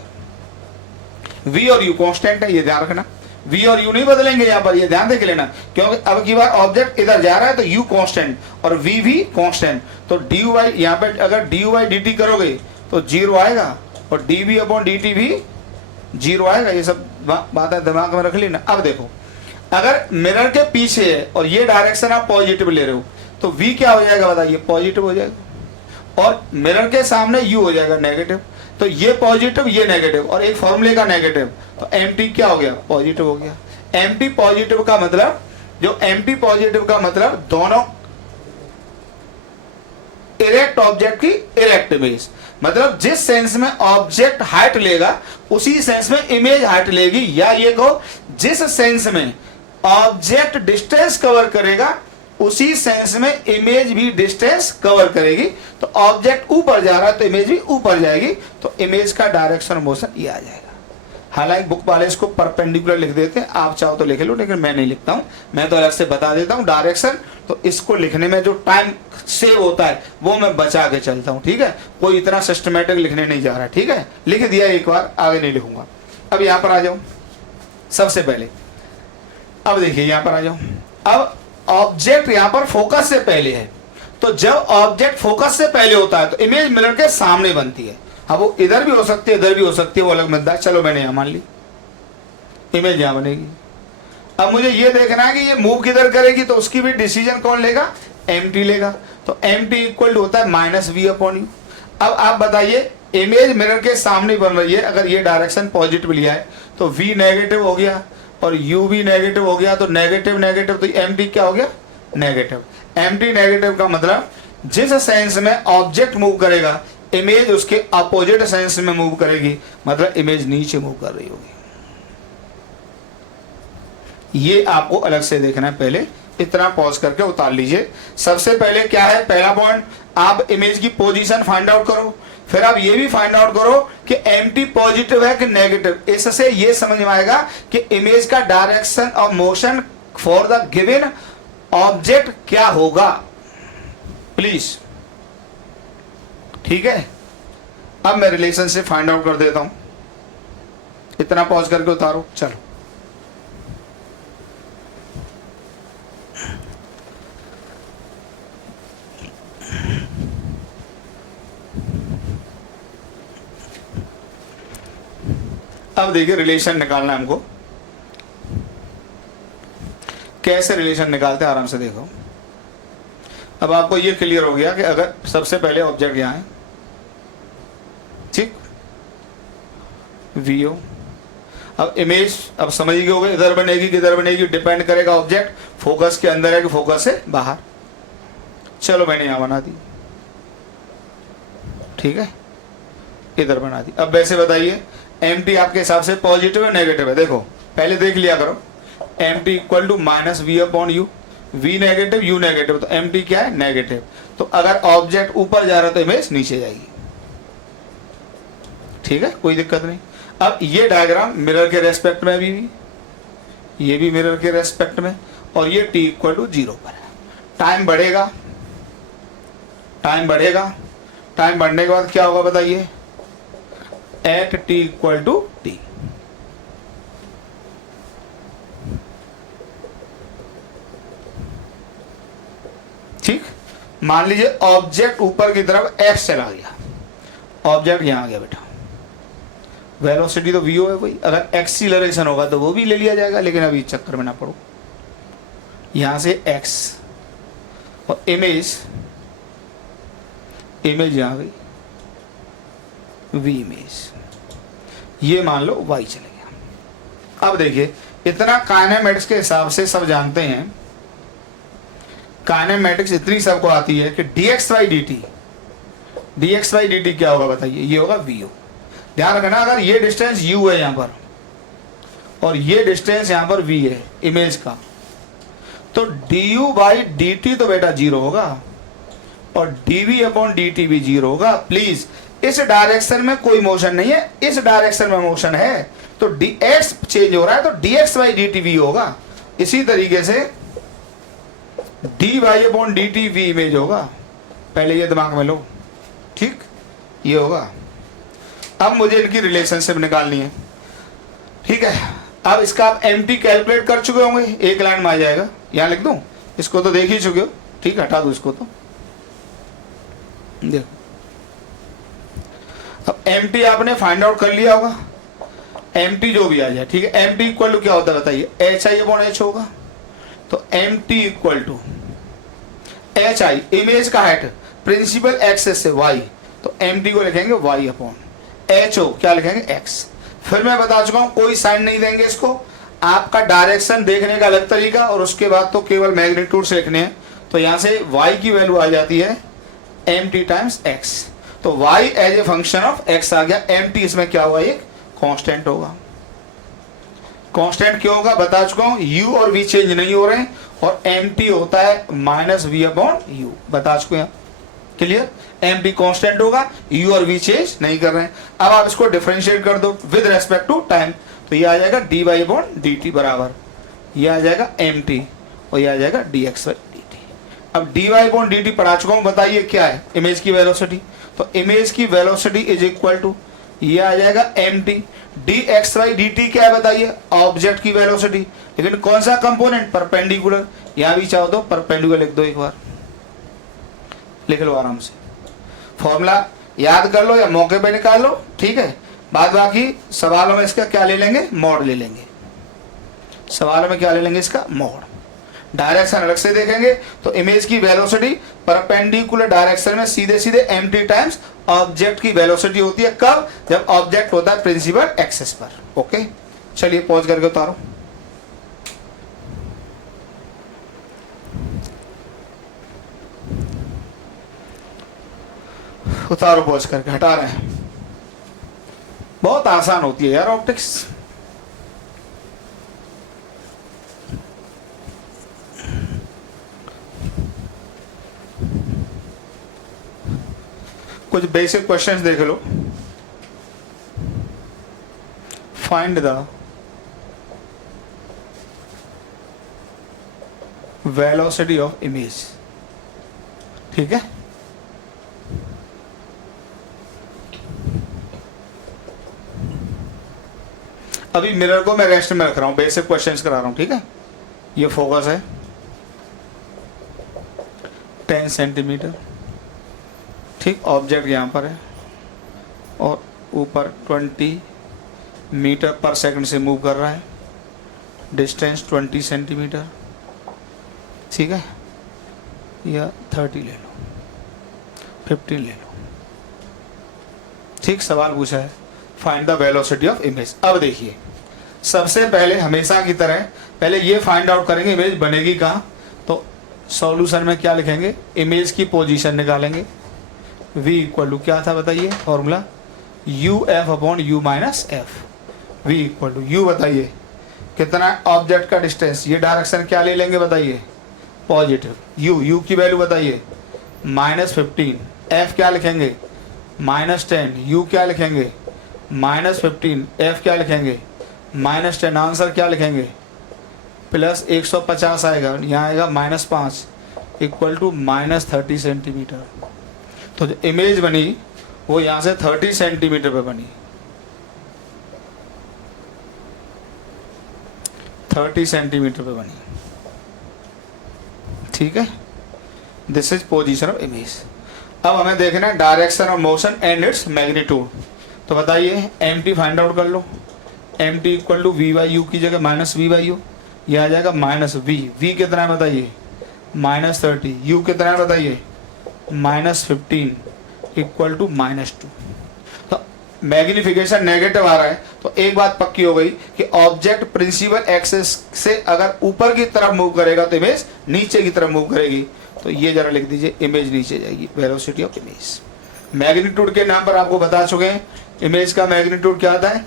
v और u कांस्टेंट है, ये ध्यान रखना, v और u नहीं बदलेंगे यहां पर, ये ध्यान देख लेना, क्योंकि अब की बार ऑब्जेक्ट इधर जा रहा है तो u कांस्टेंट और v भी कांस्टेंट, तो dy यहां पे अगर dy dt करोगे तो 0 आएगा, और dv अपॉन dt भी 0 आएगा। ये सब बातें दिमाग में रख लेना। अब देखो अगर मिरर के पीछे है और ये डायरेक्शन आप पॉजिटिव ले रहे हो तो v क्या हो जाएगा बताइए? पॉजिटिव हो जाएगा, और मिरर के सामने u हो जाएगा नेगेटिव, तो ये पॉजिटिव ये नेगेटिव, और एक फॉर्मूले का नेगेटिव, तो mt क्या हो गया? पॉजिटिव हो गया। mt पॉजिटिव का मतलब, जो mt पॉजिटिव का मतलब दोनों इरेक्ट ऑब्जेक्ट की इरेक्ट इमेज, मतलब जिस सेंस में ऑब्जेक्ट हाइट लेगा उसी सेंस में इमेज हाइट लेगी, या ये कहो जिस सेंस में ऑब्जेक्ट डिस्टेंस कवर करेगा उसी सेंस में इमेज भी डिस्टेंस कवर करेगी। तो ऑब्जेक्ट ऊपर जा रहा है तो इमेज भी ऊपर जाएगी, तो इमेज का डायरेक्शन मोशन ये आ जाएगा। हालांकि बुक वाले इसको परपेंडिकुलर लिख देते हैं, आप चाहो तो लिख लो, लेकिन मैं नहीं लिखता हूं, मैं तो अलग से बता देता हूं डायरेक्शन, तो इसको लिखने में जो टाइम सेव होता है वो मैं बचा के चलता हूं, ठीक है, कोई इतना सिस्टमेटिक लिखने नहीं जा रहा, ठीक है, लिख दिया एक बार, आगे नहीं लिखूंगा। अब यहां पर आ जाओ, सबसे पहले अब देखिए यहां पर आ जाओ, अब ऑब्जेक्ट यहां पर फोकस से पहले है, तो जब ऑब्जेक्ट फोकस से पहले होता है तो इमेज मिरर के सामने बनती है। अब वो इधर भी हो सकती है इधर भी हो सकती है, वो अलग मुद्दा है, चलो मैंने यहां मान ली, इमेज यहां बनेगी। अब मुझे ये देखना है कि ये मूव किधर करेगी, तो उसकी भी डिसीजन कौन लेगा? एमटी लेगा, तो एमटी इक्वल होता है माइनस वी अपॉन यू। अब आप बताइए इमेज मिरर के सामने बन रही है, अगर ये डायरेक्शन पॉजिटिव लिया है तो v नेगेटिव हो गया और u भी नेगेटिव हो गया, तो नेगेटिव नेगेटिव, तो mt क्या हो गया? नेगेटिव। mt नेगेटिव का मतलब जिस सेंस में ऑब्जेक्ट मूव करेगा इमेज उसके अपोजिट सेंस में मूव करेगी, मतलब इमेज नीचे मूव कर रही होगी। ये आपको अलग से देखना है, पहले इतना पॉज करके उतार लीजिए। सबसे पहले क्या है, पहला पॉइंट, आप इमेज की पोजीशन फाइंड आउट करो, फिर आप ये भी फाइंड आउट करो कि एमटी पॉजिटिव है कि नेगेटिव। इससे ये समझ में आएगा कि इमेज का direction of motion for the given object क्या होगा, प्लीज, ठीक है। अब मैं रिलेशनशिप फाइंड आउट कर देता हूं, इतना पॉज करके उतारो, चलो। अब देखिए रिलेशन निकालना है हमको, कैसे रिलेशन निकालते हैं आराम से देखो। अब आपको ये क्लियर हो गया कि अगर सबसे पहले ऑब्जेक्ट यहां है, ठीक, वीओ, अब इमेज अब समझ गए होगे इधर बनेगी किधर बनेगी, डिपेंड करेगा ऑब्जेक्ट फोकस के अंदर है कि फोकस से बाहर। चलो मैंने यहां बना दी, ठीक है, इधर बना दी। अब वैसे बताइए एमटी आपके हिसाब से पॉजिटिव है नेगेटिव है? देखो पहले देख लिया करो, m t equal to minus v upon u, v negative u negative, तो एमटी क्या है? नेगेटिव। तो अगर ऑब्जेक्ट ऊपर जा रहा है तो इमेज नीचे जाएगी, ठीक है, कोई दिक्कत नहीं। अब ये डायग्राम मिरर के रेस्पेक्ट में भी, ये भी मिरर के रेस्पेक्ट में, और ये टी इक्वल टू 0 पर है। टाइम बढ़ेगा, टाइम बढ़ेगा, टाइम बढ़ने के बाद क्या होगा बताइए? At t equal to t, मान लीजिए ऑब्जेक्ट ऊपर की तरफ एक्स चला गया, ऑब्जेक्ट यहां आ गया बेटा, वेलोसिटी तो वीओ है वही, अगर एक्सीलरेशन होगा तो वो भी ले लिया जाएगा, लेकिन अभी चक्कर में ना पड़ो। यहां से एक्स और इमेज यहां गई, वी इमेज, ये मान लो वाई चले गया। अब देखिए इतना काइनेमेटिक्स के हिसाब से सब जानते हैं, काइनेमेटिक्स इतनी सबको आती है कि dx बाई dt क्या होगा बताइए, ये होगा vo। ध्यान रखना अगर ये डिस्टेंस u है यहां पर और ये डिस्टेंस यहां पर v है इमेज का, तो du बाई dt तो बेटा 0 होगा और dv अपॉन dt भी 0 होगा। प्लीज इस डायरेक्शन में कोई मोशन नहीं है, इस डायरेक्शन में मोशन है, तो dx चेंज हो रहा है तो dx बाई dt v होगा। इसी तरीके से dy upon dt v image होगा, पहले ये दिमाग में लो, ठीक, ये होगा। अब मुझे इनकी रिलेशनशिप निकालनी है, ठीक है। अब इसका आप mt कैलकुलेट कर चुके होंगे, एक लाइन में आ जाएगा, यहां लिख दूं, इसको तो देख ही चुके हो, ठीक, हटा दो इसको, तो देखो अब mt आपने फाइंड आउट कर लिया होगा, mt जो भी आ जाए, ठीक है। mt इक्वल टू क्या होता है बताइए, hi अपॉन h होगा, तो mt equal to hi image का हाइट प्रिंसिपल एक्सेस से y, तो mt को लिखेंगे y अपॉन ho क्या लिखेंगे x। फिर मैं बता चुका हूं कोई साइन नहीं देंगे इसको, आपका डायरेक्शन देखने का अलग तरीका और उसके बाद तो केवल मैग्नीट्यूड से लिखने हैं। तो यहां से y की वैल्यू आ जाती है mt टाइम्स x, तो y as a function of x आ गया, mt इसमें क्या हुआ, एक कांस्टेंट होगा। कांस्टेंट क्यों होगा बता चुका हूं, u और v चेंज नहीं हो रहे हैं और mt होता है माइनस v अपॉन u, बता चुके हैं, क्लियर। mt कांस्टेंट होगा, u और v चेंज नहीं कर रहे हैं। अब आप इसको डिफरेंशिएट कर दो विद रेस्पेक्ट टू टाइम, तो ये आ जाएगा dy अपॉन dt बराबर, ये आ जाएगा mt और ये आ जाएगा dx बाई dt। अब dy अपॉन dt पढ़ा चुका हूं, बताइए क्या है, इमेज की वेलोसिटी, तो इमेज की वेलोसिटी इज इक्वल टू, ये आ जाएगा mt, dx बाई dt क्या है बताइए, ऑब्जेक्ट की वेलोसिटी, लेकिन कौन सा कंपोनेंट, परपेंडिकुलर। यहां भी चाहो तो परपेंडिकुलर लिख दो, एक बार लिख लो आराम से, फॉर्मूला याद कर लो या मौके पे निकाल लो, ठीक है। बाद बाकी सवालों में इसका क्या ले लेंगे, मोड ले लेंगे, सवालों में क्या ले लेंगे, इसका मोड। डायरेक्शन अलग से देखेंगे, तो इमेज की वेलोसिटी परपेंडिकुलर डायरेक्शन में सीधे सीधे mt टाइम्स ऑब्जेक्ट की वेलोसिटी होती है, कब, जब ऑब्जेक्ट होता है प्रिंसिपल एक्सेस पर। ओके, चलिए पॉज करके उतारो, उतारो पॉज करके, हटा रहे हैं। बहुत आसान होती है यार ऑप्टिक्स, कुछ बेसिक क्वेश्चंस देख लो। Find the velocity of image, ठीक है। अभी मिरर को मैं रेस्ट में रख रहा हूं, बेसिक क्वेश्चंस करा रहा हूं, ठीक है। ये फोकस है 10 सेंटीमीटर, ठीक, ऑब्जेक्ट यहां पर है और ऊपर 20 मीटर पर सेकंड से मूव कर रहा है, डिस्टेंस 20 सेंटीमीटर, ठीक है, या 30 ले लो, 15 ले लो, ठीक। सवाल पूछा है find the velocity of image. अब देखिए सबसे पहले हमेशा की तरह पहले ये फाइंड आउट करेंगे इमेज बनेगी कहाँ, तो सॉल्यूशन में क्या लिखेंगे, इमेज की पोजीशन निकालेंगे, v इक्वल टू क्या था बताइए formula, u f upon u minus f. v equal to u बताइए कितना ऑब्जेक्ट का डिस्टेंस, ये डायरेक्शन क्या ले लेंगे बताइए, पॉजिटिव, u की वैल्यू बताइए -15, f क्या लिखेंगे -10, u क्या लिखेंगे -15, f क्या लिखेंगे -10, आंसर क्या लिखेंगे +150 आएगा, यहाँ आएगा -5 इक्वल टू -30 सेंटीमीटर। तो जो इमेज बनी वो यहाँ से 30 सेंटीमीटर पे बनी, 30 सेंटीमीटर पे बनी, ठीक है। This is position of image. अब हमें देखना है direction of motion and its magnitude. तो बताइए mt फाइंड आउट कर लो। mt equal to v by u की जगह माइनस वी बाई यू, ये आ जाएगा माइनस वी। वी कितना है बताइए -30, u कितना है बताइए -15 इक्वल टू -2। तो मैग्निफिकेशन नेगेटिव आ रहा है तो एक बात पक्की हो गई कि ऑब्जेक्ट प्रिंसिपल एक्सिस से अगर ऊपर की तरफ मूव करेगा तो इमेज नीचे की तरफ मूव करेगी। तो ये जरा लिख दीजिए, इमेज नीचे जाएगी, वेलोसिटी ऑफ इमेज। मैग्नीट्यूड के नाम पर आपको बता चुके हैं, इमेज का मैग्नीट्यूड क्या आता है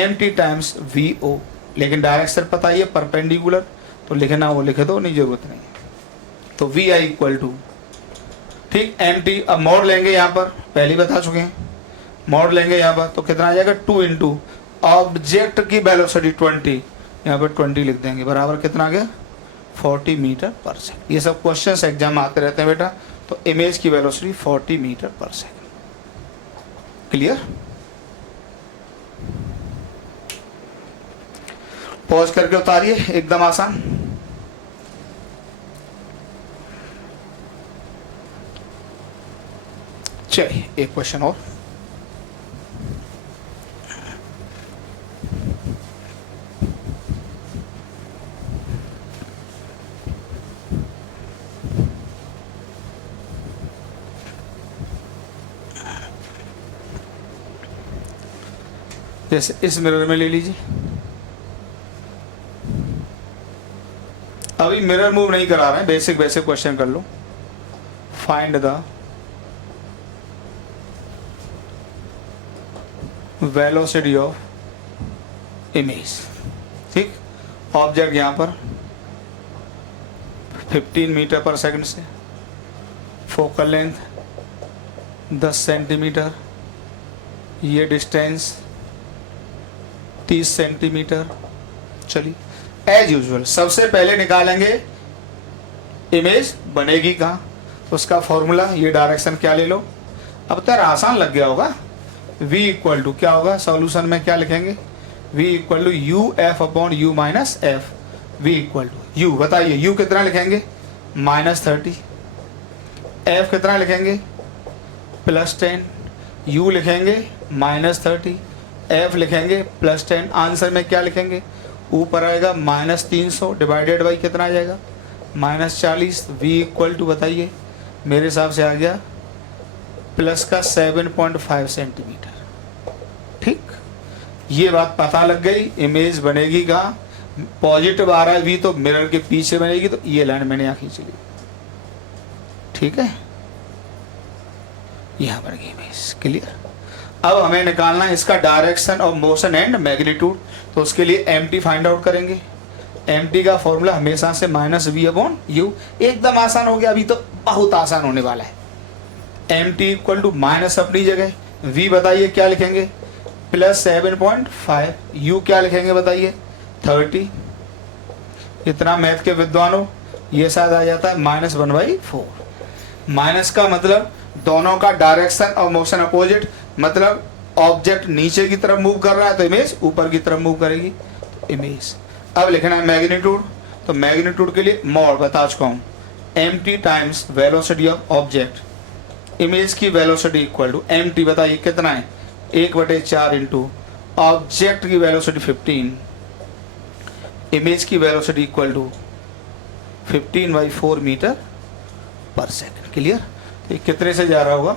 mt टाइम्स vo, लेकिन डायरेक्शन पता ही है परपेंडिकुलर, तो लिखना वो लिखे दो, नहीं जरूरत नहीं। तो vi इक्वल टू ठीक mt। अब मोड लेंगे यहाँ पर, पहले ही बता चुके हैं, मोड लेंगे यहाँ पर तो कितना आ जाएगा 2 इंटू ऑब्जेक्ट की वेलोसिटी 20, यहाँ पर 20 लिख देंगे, बराबर कितना आ गया 40 मीटर पर सेकंड। ये सब क्वेश्चंस एग्जाम आते रहते हैं बेटा। तो इमेज की velocity 40 metre per second. Clear? Pause करके उतारिए, एकदम आसान। चलिए एक क्वेश्चन और। जैसे इस मिरर में ले लीजिए, अभी मिरर मूव नहीं करा रहे हैं, बेसिक बेसिक क्वेश्चन कर लो। Find the velocity of image. ठीक, ऑब्जेक्ट यहां पर 15 मीटर पर सेकंड से, फोकल लेंथ 10 सेंटीमीटर, ये डिस्टेंस 30 सेंटीमीटर। चलिए एज यूजुअल सबसे पहले निकालेंगे इमेज बनेगी कहाँ, तो उसका फॉर्मूला ये डायरेक्शन क्या ले लो। अब तक आसान लग गया होगा। v इक्वल टू क्या होगा, सॉल्यूशन में क्या लिखेंगे, v equal to u f upon u minus f. v equal to u, बताइए u कितना लिखेंगे -30, f कितना लिखेंगे +10, u लिखेंगे -30, f लिखेंगे +10। आंसर में क्या लिखेंगे, ऊपर आएगा -300 डिवाइडेड बाई कितना आ जाएगा -40। v इक्वल टू बताइए, मेरे हिसाब से आ गया प्लस का 7.5 सेंटीमीटर। ठीक, ये बात पता लग गई। इमेज बनेगी कहाँ, पॉजिटिव आ रहा है v तो मिरर के पीछे बनेगी, तो ये लाइन मैंने यहाँ खींच ली। ठीक है, यहाँ बन गई इमेज। क्लियर? अब हमें निकालना है इसका direction of motion and magnitude. तो उसके लिए mt फाइंड आउट करेंगे। mt का फॉर्मूला हमेशा से -v अपॉन u। एकदम आसान हो गया, अभी तो बहुत आसान होने वाला है। mt इक्वल टू माइनस अपनी जगह, v बताइए क्या लिखेंगे +7.5, u क्या लिखेंगे बताइए 30। इतना मैथ के विद्वानों, ये शायद आ जाता है -1/4। माइनस का मतलब दोनों का डायरेक्शन और मोशन अपोजिट, मतलब ऑब्जेक्ट नीचे की तरफ मूव कर रहा है तो इमेज ऊपर की तरफ मूव करेगी, तो इमेज। अब लिखना है मैग्नीट्यूड। तो मैग्नीट्यूड के लिए मोड बता चुका हूँ, mt times velocity of object. Image की वेलोसिटी इक्वल टू mt बताइए कितना है 1/4 इंटू ऑब्जेक्ट की वेलोसिटी 15, इमेज की velocity equal to 15/4 metre per second. Clear? तो ये कितने से जा रहा होगा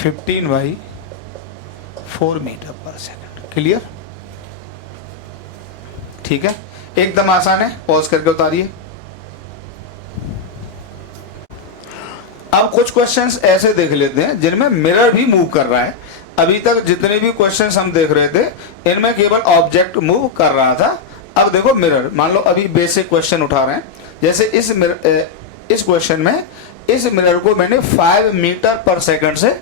15/4 मीटर पर सेकंड। क्लियर? ठीक है, एकदम आसान है। पॉज करके उतारिए। अब कुछ क्वेश्चंस ऐसे देख लेते हैं जिनमें मिरर भी मूव कर रहा है। अभी तक जितने भी क्वेश्चंस हम देख रहे थे इनमें केवल ऑब्जेक्ट मूव कर रहा था। अब देखो मिरर, मान लो अभी बेसिक क्वेश्चन उठा रहे हैं, जैसे इस क्वेश्चन में इस मिरर को मैंने 5 मीटर पर सेकंड से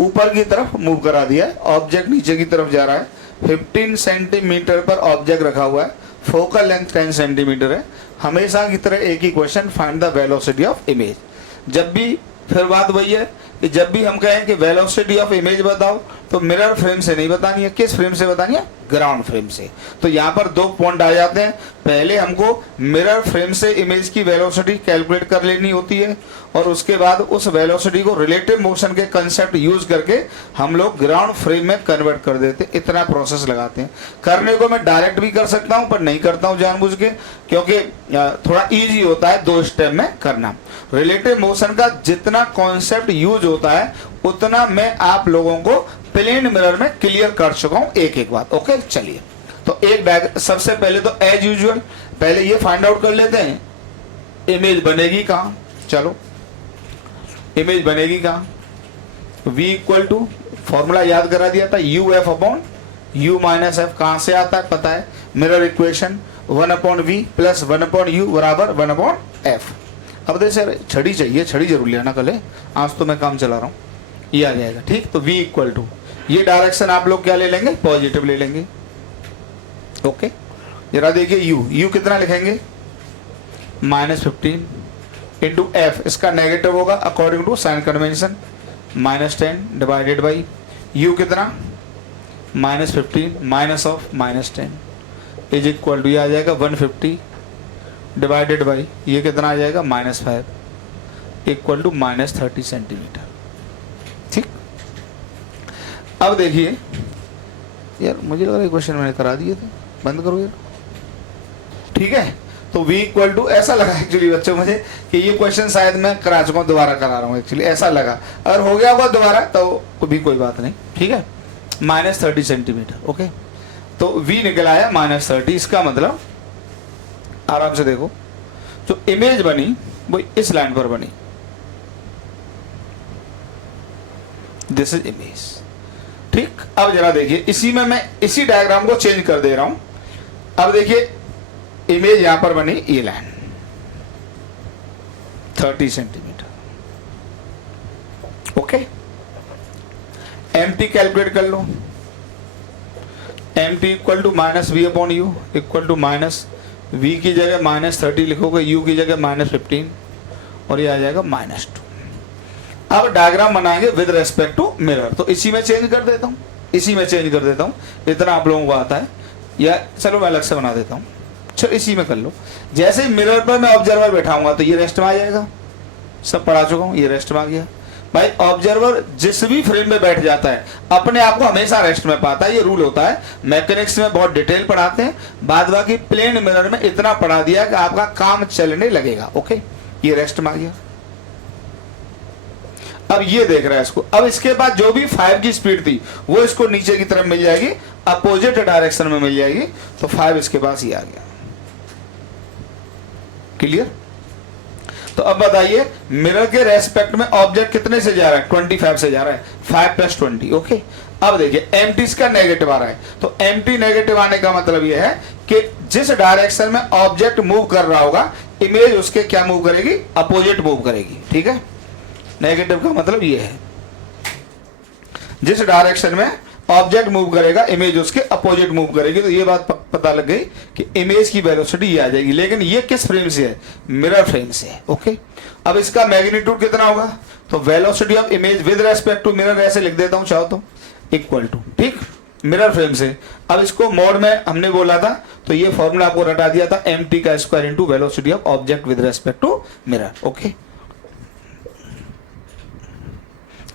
ऊपर की तरफ मूव करा दिया है। ऑब्जेक्ट नीचे की तरफ जा रहा है, 15 सेंटीमीटर पर ऑब्जेक्ट रखा हुआ है, फोकल लेंथ 10 सेंटीमीटर है। हमेशा की तरह एक ही question, find the velocity of image. जब भी फिर बात वही है कि जब भी हम कहें कि वेलोसिटी ऑफ इमेज बताओ तो मिरर फ्रेम से नहीं बतानी है। किस फ्रेम से बतानी है, ग्राउंड फ्रेम से। तो यहाँ पर 2 पॉइंट आ जाते हैं, पहले हमको मिरर फ्रेम से इमेज की वेलोसिटी कैलकुलेट कर लेनी होती है और उसके बाद उस वेलोसिटी को रिलेटिव मोशन के कंसेप्ट यूज करके हम लोग ग्राउंड फ्रेम में कन्वर्ट कर देते हैं। इतना प्रोसेस लगाते हैं। करने को मैं डायरेक्ट भी कर सकता हूं पर नहीं करता हूं जानबूझ के, क्योंकि थोड़ा इजी होता है 2 स्टेप में करना। रिलेटिव मोशन का जितना कॉन्सेप्ट यूज होता है उतना मैं आप लोगों को प्लेन मिरर में क्लियर कर चुका हूं एक एक बात। ओके, चलिए तो एक सबसे पहले तो एज यूजुअल पहले ये फाइंड आउट कर लेते हैं इमेज बनेगी कहां। चलो इमेज बनेगी कहां। v इक्वल टू फॉर्मूला याद करा दिया था, you f upon u minus F. कहां से आता है पता है, mirror equation 1/v plus 1/u बराबर 1/f। अब देखिए सर छड़ी चाहिए, छड़ी जरूर लेना कल है, आज तो मैं काम चला रहा हूं, ये आ जाएगा। ठीक, तो v इक्वल टू ये डायरेक्शन आप लोग क्या ले लेंगे, पॉजिटिव ले लेंगे। ओके, जरा देखिए u कितना लिखेंगे, -15 इंटू एफ, इसका नेगेटिव होगा according to sign convention, -10 divided by u कितना -15 minus of -10 is equal to ये आ जाएगा 150 डिवाइडेड बाई ये कितना आ जाएगा -5 इक्वल टू -30 सेंटीमीटर। ठीक, अब देखिए यार मुझे लग रहा है क्वेश्चन मैंने करा दिए थे, बंद करो यार। ठीक है, तो v इक्वल टू ऐसा लगा एक्चुअली बच्चों मुझे कि ये क्वेश्चन शायद मैं करा चुका हूँ, दोबारा करा रहा हूँ एक्चुअली, ऐसा लगा। अगर हो गया होगा दोबारा तो भी कोई बात नहीं। ठीक है, -30 सेंटीमीटर। ओके, तो v निकल आया -30। इसका मतलब आराम से देखो, जो इमेज बनी वो इस लाइन पर बनी, दिस इज इमेज। ठीक, अब जरा देखिए इसी में मैं इसी डायग्राम को चेंज कर दे रहा हूं। अब देखिए इमेज यहां पर बनी, ये line 30 centimetre. Okay, mt calculate कर लो, mt equal to -v upon u equal to -v की जगह -30 लिखोगे, u की जगह -15 और ये आ जाएगा -2। अब डायग्राम बनाएंगे विद रेस्पेक्ट टू मिरर, तो इसी में चेंज कर देता हूं, इसी में चेंज कर देता हूं, इतना आप लोगों को आता है, या चलो मैं अलग से बना देता हूं। चलो इसी में कर लो। जैसे ही मिरर पर मैं ऑब्जर्वर बैठाऊंगा तो ये रेस्ट में आ जाएगा, सब पढ़ा चुका हूं, ये रेस्ट में आ गया। भाई ऑब्जर्वर जिस भी फ्रेम में बैठ जाता है अपने आप को हमेशा रेस्ट में पाता है, ये रूल होता है। मैकेनिक्स में बहुत डिटेल पढ़ाते हैं, बाद बाकी प्लेन मिरर में इतना पढ़ा दिया कि आपका काम चलने लगेगा। ओके, ये रेस्ट में आ गया। अब ये देख रहा है इसको, अब इसके बाद जो भी 5 की स्पीड थी वो इसको नीचे की तरफ मिल जाएगी, अपोजिट डायरेक्शन में मिल जाएगी, तो 5 इसके पास ही आ गया। क्लियर? तो अब बताइए मिरर के रेस्पेक्ट में ऑब्जेक्ट कितने से जा रहा है, 25 से जा रहा है, 5 + 20। ओके, अब देखिए एमटी इसका नेगेटिव आ रहा है, तो एमटी नेगेटिव आने का मतलब यह है कि जिस डायरेक्शन में ऑब्जेक्ट मूव कर रहा होगा इमेज उसके क्या मूव करेगी, अपोजिट मूव करेगी। ठीक है, नेगेटिव का मतलब ये है जिस डायरेक्शन में ऑब्जेक्ट मूव करेगा इमेज उसके अपोजिट मूव करेगी। तो ये बात पता लग गई कि इमेज की वेलोसिटी ये आ जाएगी, लेकिन ये किस फ्रेम से है, मिरर फ्रेम से है। ओके, अब इसका मैग्नीट्यूड कितना होगा, तो velocity of image with respect to mirror ऐसे लिख देता हूं चाहो तो, इक्वल टू, ठीक, मिरर फ्रेम से। अब इसको मोड में हमने बोला था तो ये फॉर्मूला आपको रटा दिया था, mt का square into velocity of object with respect to mirror. Okay,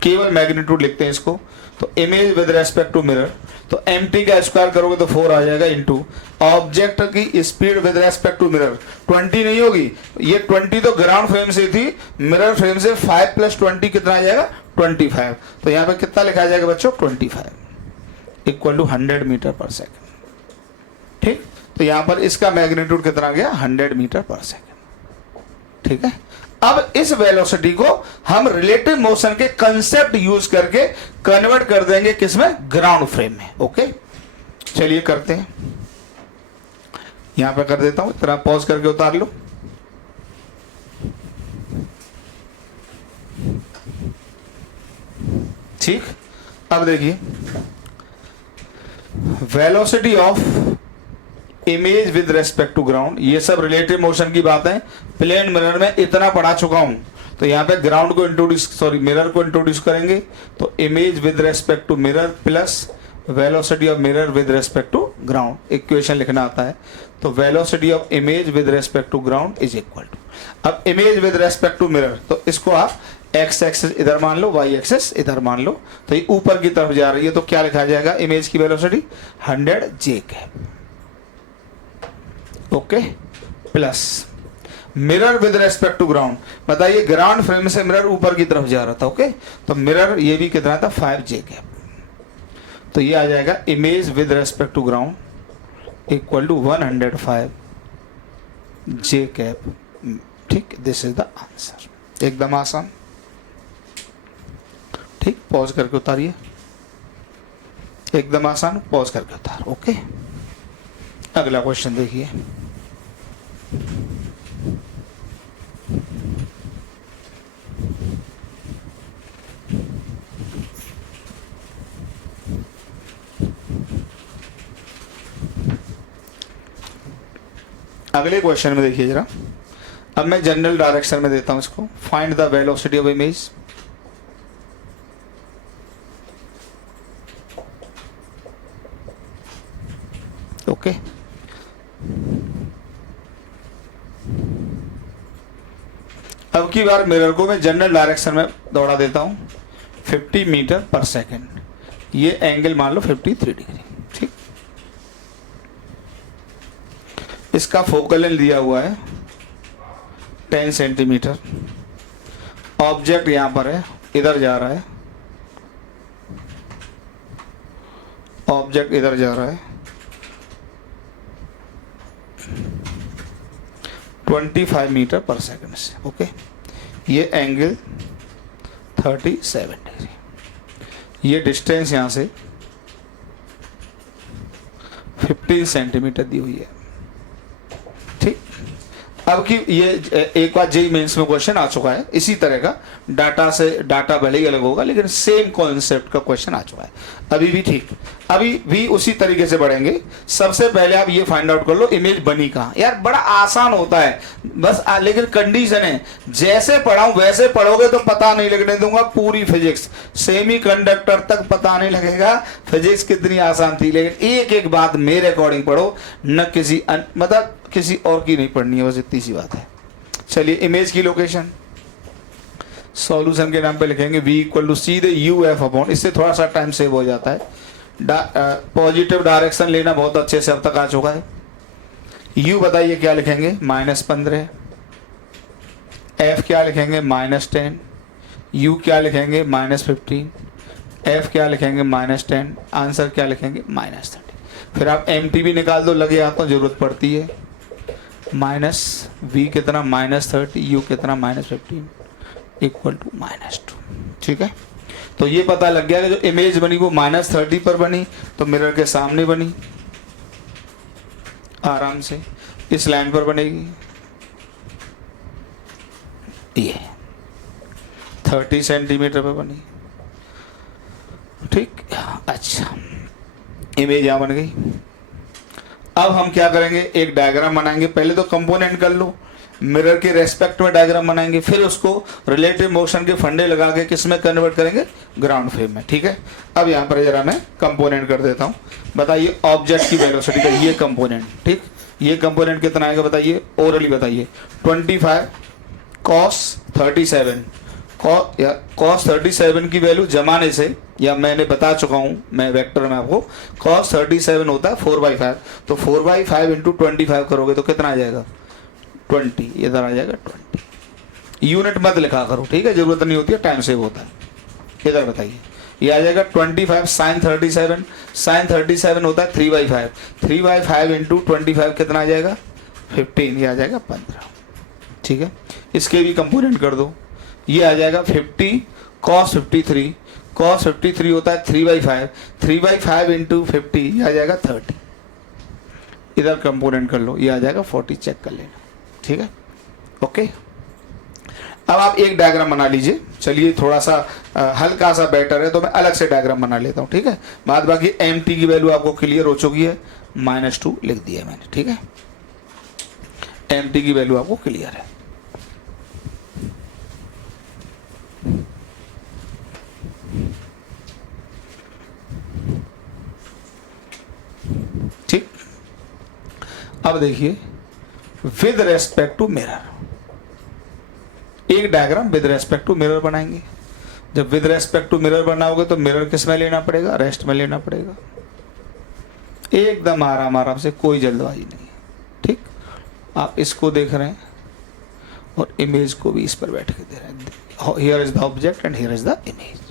केवल मैग्नीट्यूड लिखते हैं इसको, तो image with respect to mirror, तो mt का स्क्वायर करोगे तो 4 आ जाएगा, इंटू ऑब्जेक्ट की speed with respect to mirror 20 नहीं होगी, ये 20 तो ग्राउंड फ्रेम से थी, मिरर फ्रेम से 5 + 20 कितना आ जाएगा, 25। तो यहाँ पे कितना लिखा जाएगा बच्चों, 25 इक्वल टू 100 मीटर पर सेकेंड। ठीक, तो यहाँ पर इसका मैग्नीट्यूड कितना गया, 100 मीटर पर सेकेंड। ठीक है, अब इस वेलोसिटी को हम रिलेटिव मोशन के कंसेप्ट यूज करके कन्वर्ट कर देंगे किसमें, ग्राउंड फ्रेम में। ओके, चलिए करते हैं, यहां पे कर देता हूं, इतना पॉज करके उतार लो। ठीक, अब देखिए velocity of image with respect to ground, ये सब रिलेटिव मोशन की बात है, प्लेन मिरर में इतना पढ़ा चुका हूं, तो यहाँ पे ग्राउंड को इंट्रोड्यूस, सॉरी मिरर को इंट्रोड्यूस करेंगे, तो image with respect to mirror plus velocity of mirror with respect to ground, equation लिखना आता है तो velocity of image with respect to ground is equal to, अब image with respect to mirror तो इसको आप एक्स एक्सेस इधर मान लो, वाई एक्सेस इधर मान लो, तो ये ऊपर की तरफ जा रही है तो क्या लिखा जाएगा इमेज की velocity 100 j cap, okay, plus mirror with respect to ground, बताइए ग्राउंड फ्रेम से मिरर ऊपर की तरफ जा रहा था, ओके, तो मिरर ये भी कितना था 5 जे कैप, तो ये आ जाएगा image with respect to ground equal to 105 j cap, ठीक, दिस इज द आंसर, एकदम आसान, ठीक, पॉज करके उतारिए, एकदम आसान, पॉज करके उतार, ओके। अगला क्वेश्चन देखिए, अगले क्वेश्चन में देखिए जरा, अब मैं जनरल डायरेक्शन में देता हूं इसको, find the velocity of image, okay, अब की बार मिरर को मैं जनरल डायरेक्शन में दौड़ा देता हूं 50 मीटर पर सेकेंड, ये एंगल मान लो 53 डिग्री, ठीक, इसका फोकल लेंथ दिया हुआ है 10 सेंटीमीटर, ऑब्जेक्ट यहां पर है, इधर जा रहा है, ऑब्जेक्ट इधर जा रहा है, 25 मीटर पर सेकंड से, ओके, ये एंगल 37 डिग्री, ये डिस्टेंस यहां से 15 सेंटीमीटर दी हुई है, ठीक। अब की ये एक बार जेईई मेंस में क्वेश्चन आ चुका है इसी तरह का, डाटा से डाटा भले ही अलग होगा लेकिन सेम कॉन्सेप्ट का क्वेश्चन आ चुका है, अभी भी ठीक, अभी भी उसी तरीके से बढ़ेंगे। सबसे पहले आप ये फाइंड आउट कर लो इमेज बनी कहाँ, यार बड़ा आसान होता है बस, लेकिन कंडीशन है जैसे पढ़ाऊं वैसे पढ़ोगे तो पता नहीं लगने दूंगा, पूरी फिजिक्स सेमी कंडक्टर तक पता नहीं लगेगा फिजिक्स कितनी आसान थी, लेकिन एक एक बात मेरे अकॉर्डिंग पढ़ो, न किसी मतलब किसी और की नहीं पढ़नी है, बस इतनी सी बात है। चलिए इमेज की लोकेशन सॉल्यूशन के नाम पे लिखेंगे v इक्वल टू सीधे यू एफ अपॉन, इससे थोड़ा सा टाइम सेव हो जाता है, पॉजिटिव डायरेक्शन लेना बहुत अच्छे से अब तक आ चुका है। u बताइए क्या लिखेंगे -15, f क्या लिखेंगे -10, u क्या लिखेंगे -15, f क्या लिखेंगे -10, आंसर क्या लिखेंगे -30, फिर आप mt भी निकाल दो, लगे हाथों जरूरत पड़ती है, -v कितना -30, u कितना -15 इक्वल टू -2, ठीक है। तो ये पता लग गया कि जो इमेज बनी वो -30 पर बनी, तो मिरर के सामने बनी, आराम से इस लाइन पर बनेगी, ये 30 सेंटीमीटर पर बनी, ठीक, अच्छा इमेज यहां बन गई। अब हम क्या करेंगे, एक डायग्राम बनाएंगे, पहले तो कंपोनेंट कर लो, मिरर के रेस्पेक्ट में डायग्राम बनाएंगे, फिर उसको रिलेटिव मोशन के फंडे लगा के किस में कन्वर्ट करेंगे, ग्राउंड फ्रेम में, ठीक है। अब यहाँ पर जरा मैं कंपोनेंट कर देता हूँ, बताइए ऑब्जेक्ट की वेलोसिटी का ये कंपोनेंट, ठीक, ये कंपोनेंट कितना आएगा बताइए, ओरली बताइए, 25 cos 37, cos 37 की वैल्यू जमाने से, या मैंने बता चुका हूं मैं वेक्टर में आपको, cos 37 होता है 4/5, तो 4/5 इंटू 25 करोगे तो कितना आ जाएगा 20, इधर आ जाएगा 20, यूनिट मत लिखा करो, ठीक है, जरूरत नहीं होती है, टाइम सेव होता है। इधर बताइए ये आ जाएगा 25 sin 37, sin 37 होता है 3/5, 3/5 इंटू 25 कितना आ जाएगा 15, ये आ जाएगा 15, ठीक है। इसके भी कंपोनेंट कर दो, ये आ जाएगा 50 cos 53, cos 53 होता है 3/5, 3/5 इंटू 50 ये आ जाएगा 30, इधर कंपोनेंट कर लो, ये आ जाएगा 40, चेक कर लेना, ठीक है, ओके। अब आप एक डायग्राम बना लीजिए, चलिए थोड़ा सा हल्का सा बेटर है तो मैं अलग से डायग्राम बना लेता हूँ, ठीक है। बाद बाकी mt की वैल्यू आपको क्लियर हो चुकी है, -2 लिख दिया मैंने, ठीक है, mt की वैल्यू आपको क्लियर है। अब देखिए विद रेस्पेक्ट टू मिरर, एक diagram with respect to mirror बनाएंगे। जब विद रेस्पेक्ट टू मिरर बनाओगे तो मिरर किस में लेना पड़ेगा, रेस्ट में लेना पड़ेगा, एकदम आराम आराम से, कोई जल्दबाजी नहीं। ठीक, आप इसको देख रहे हैं और इमेज को भी इस पर बैठ के दे रहे हैं। Here is the object and here is the image.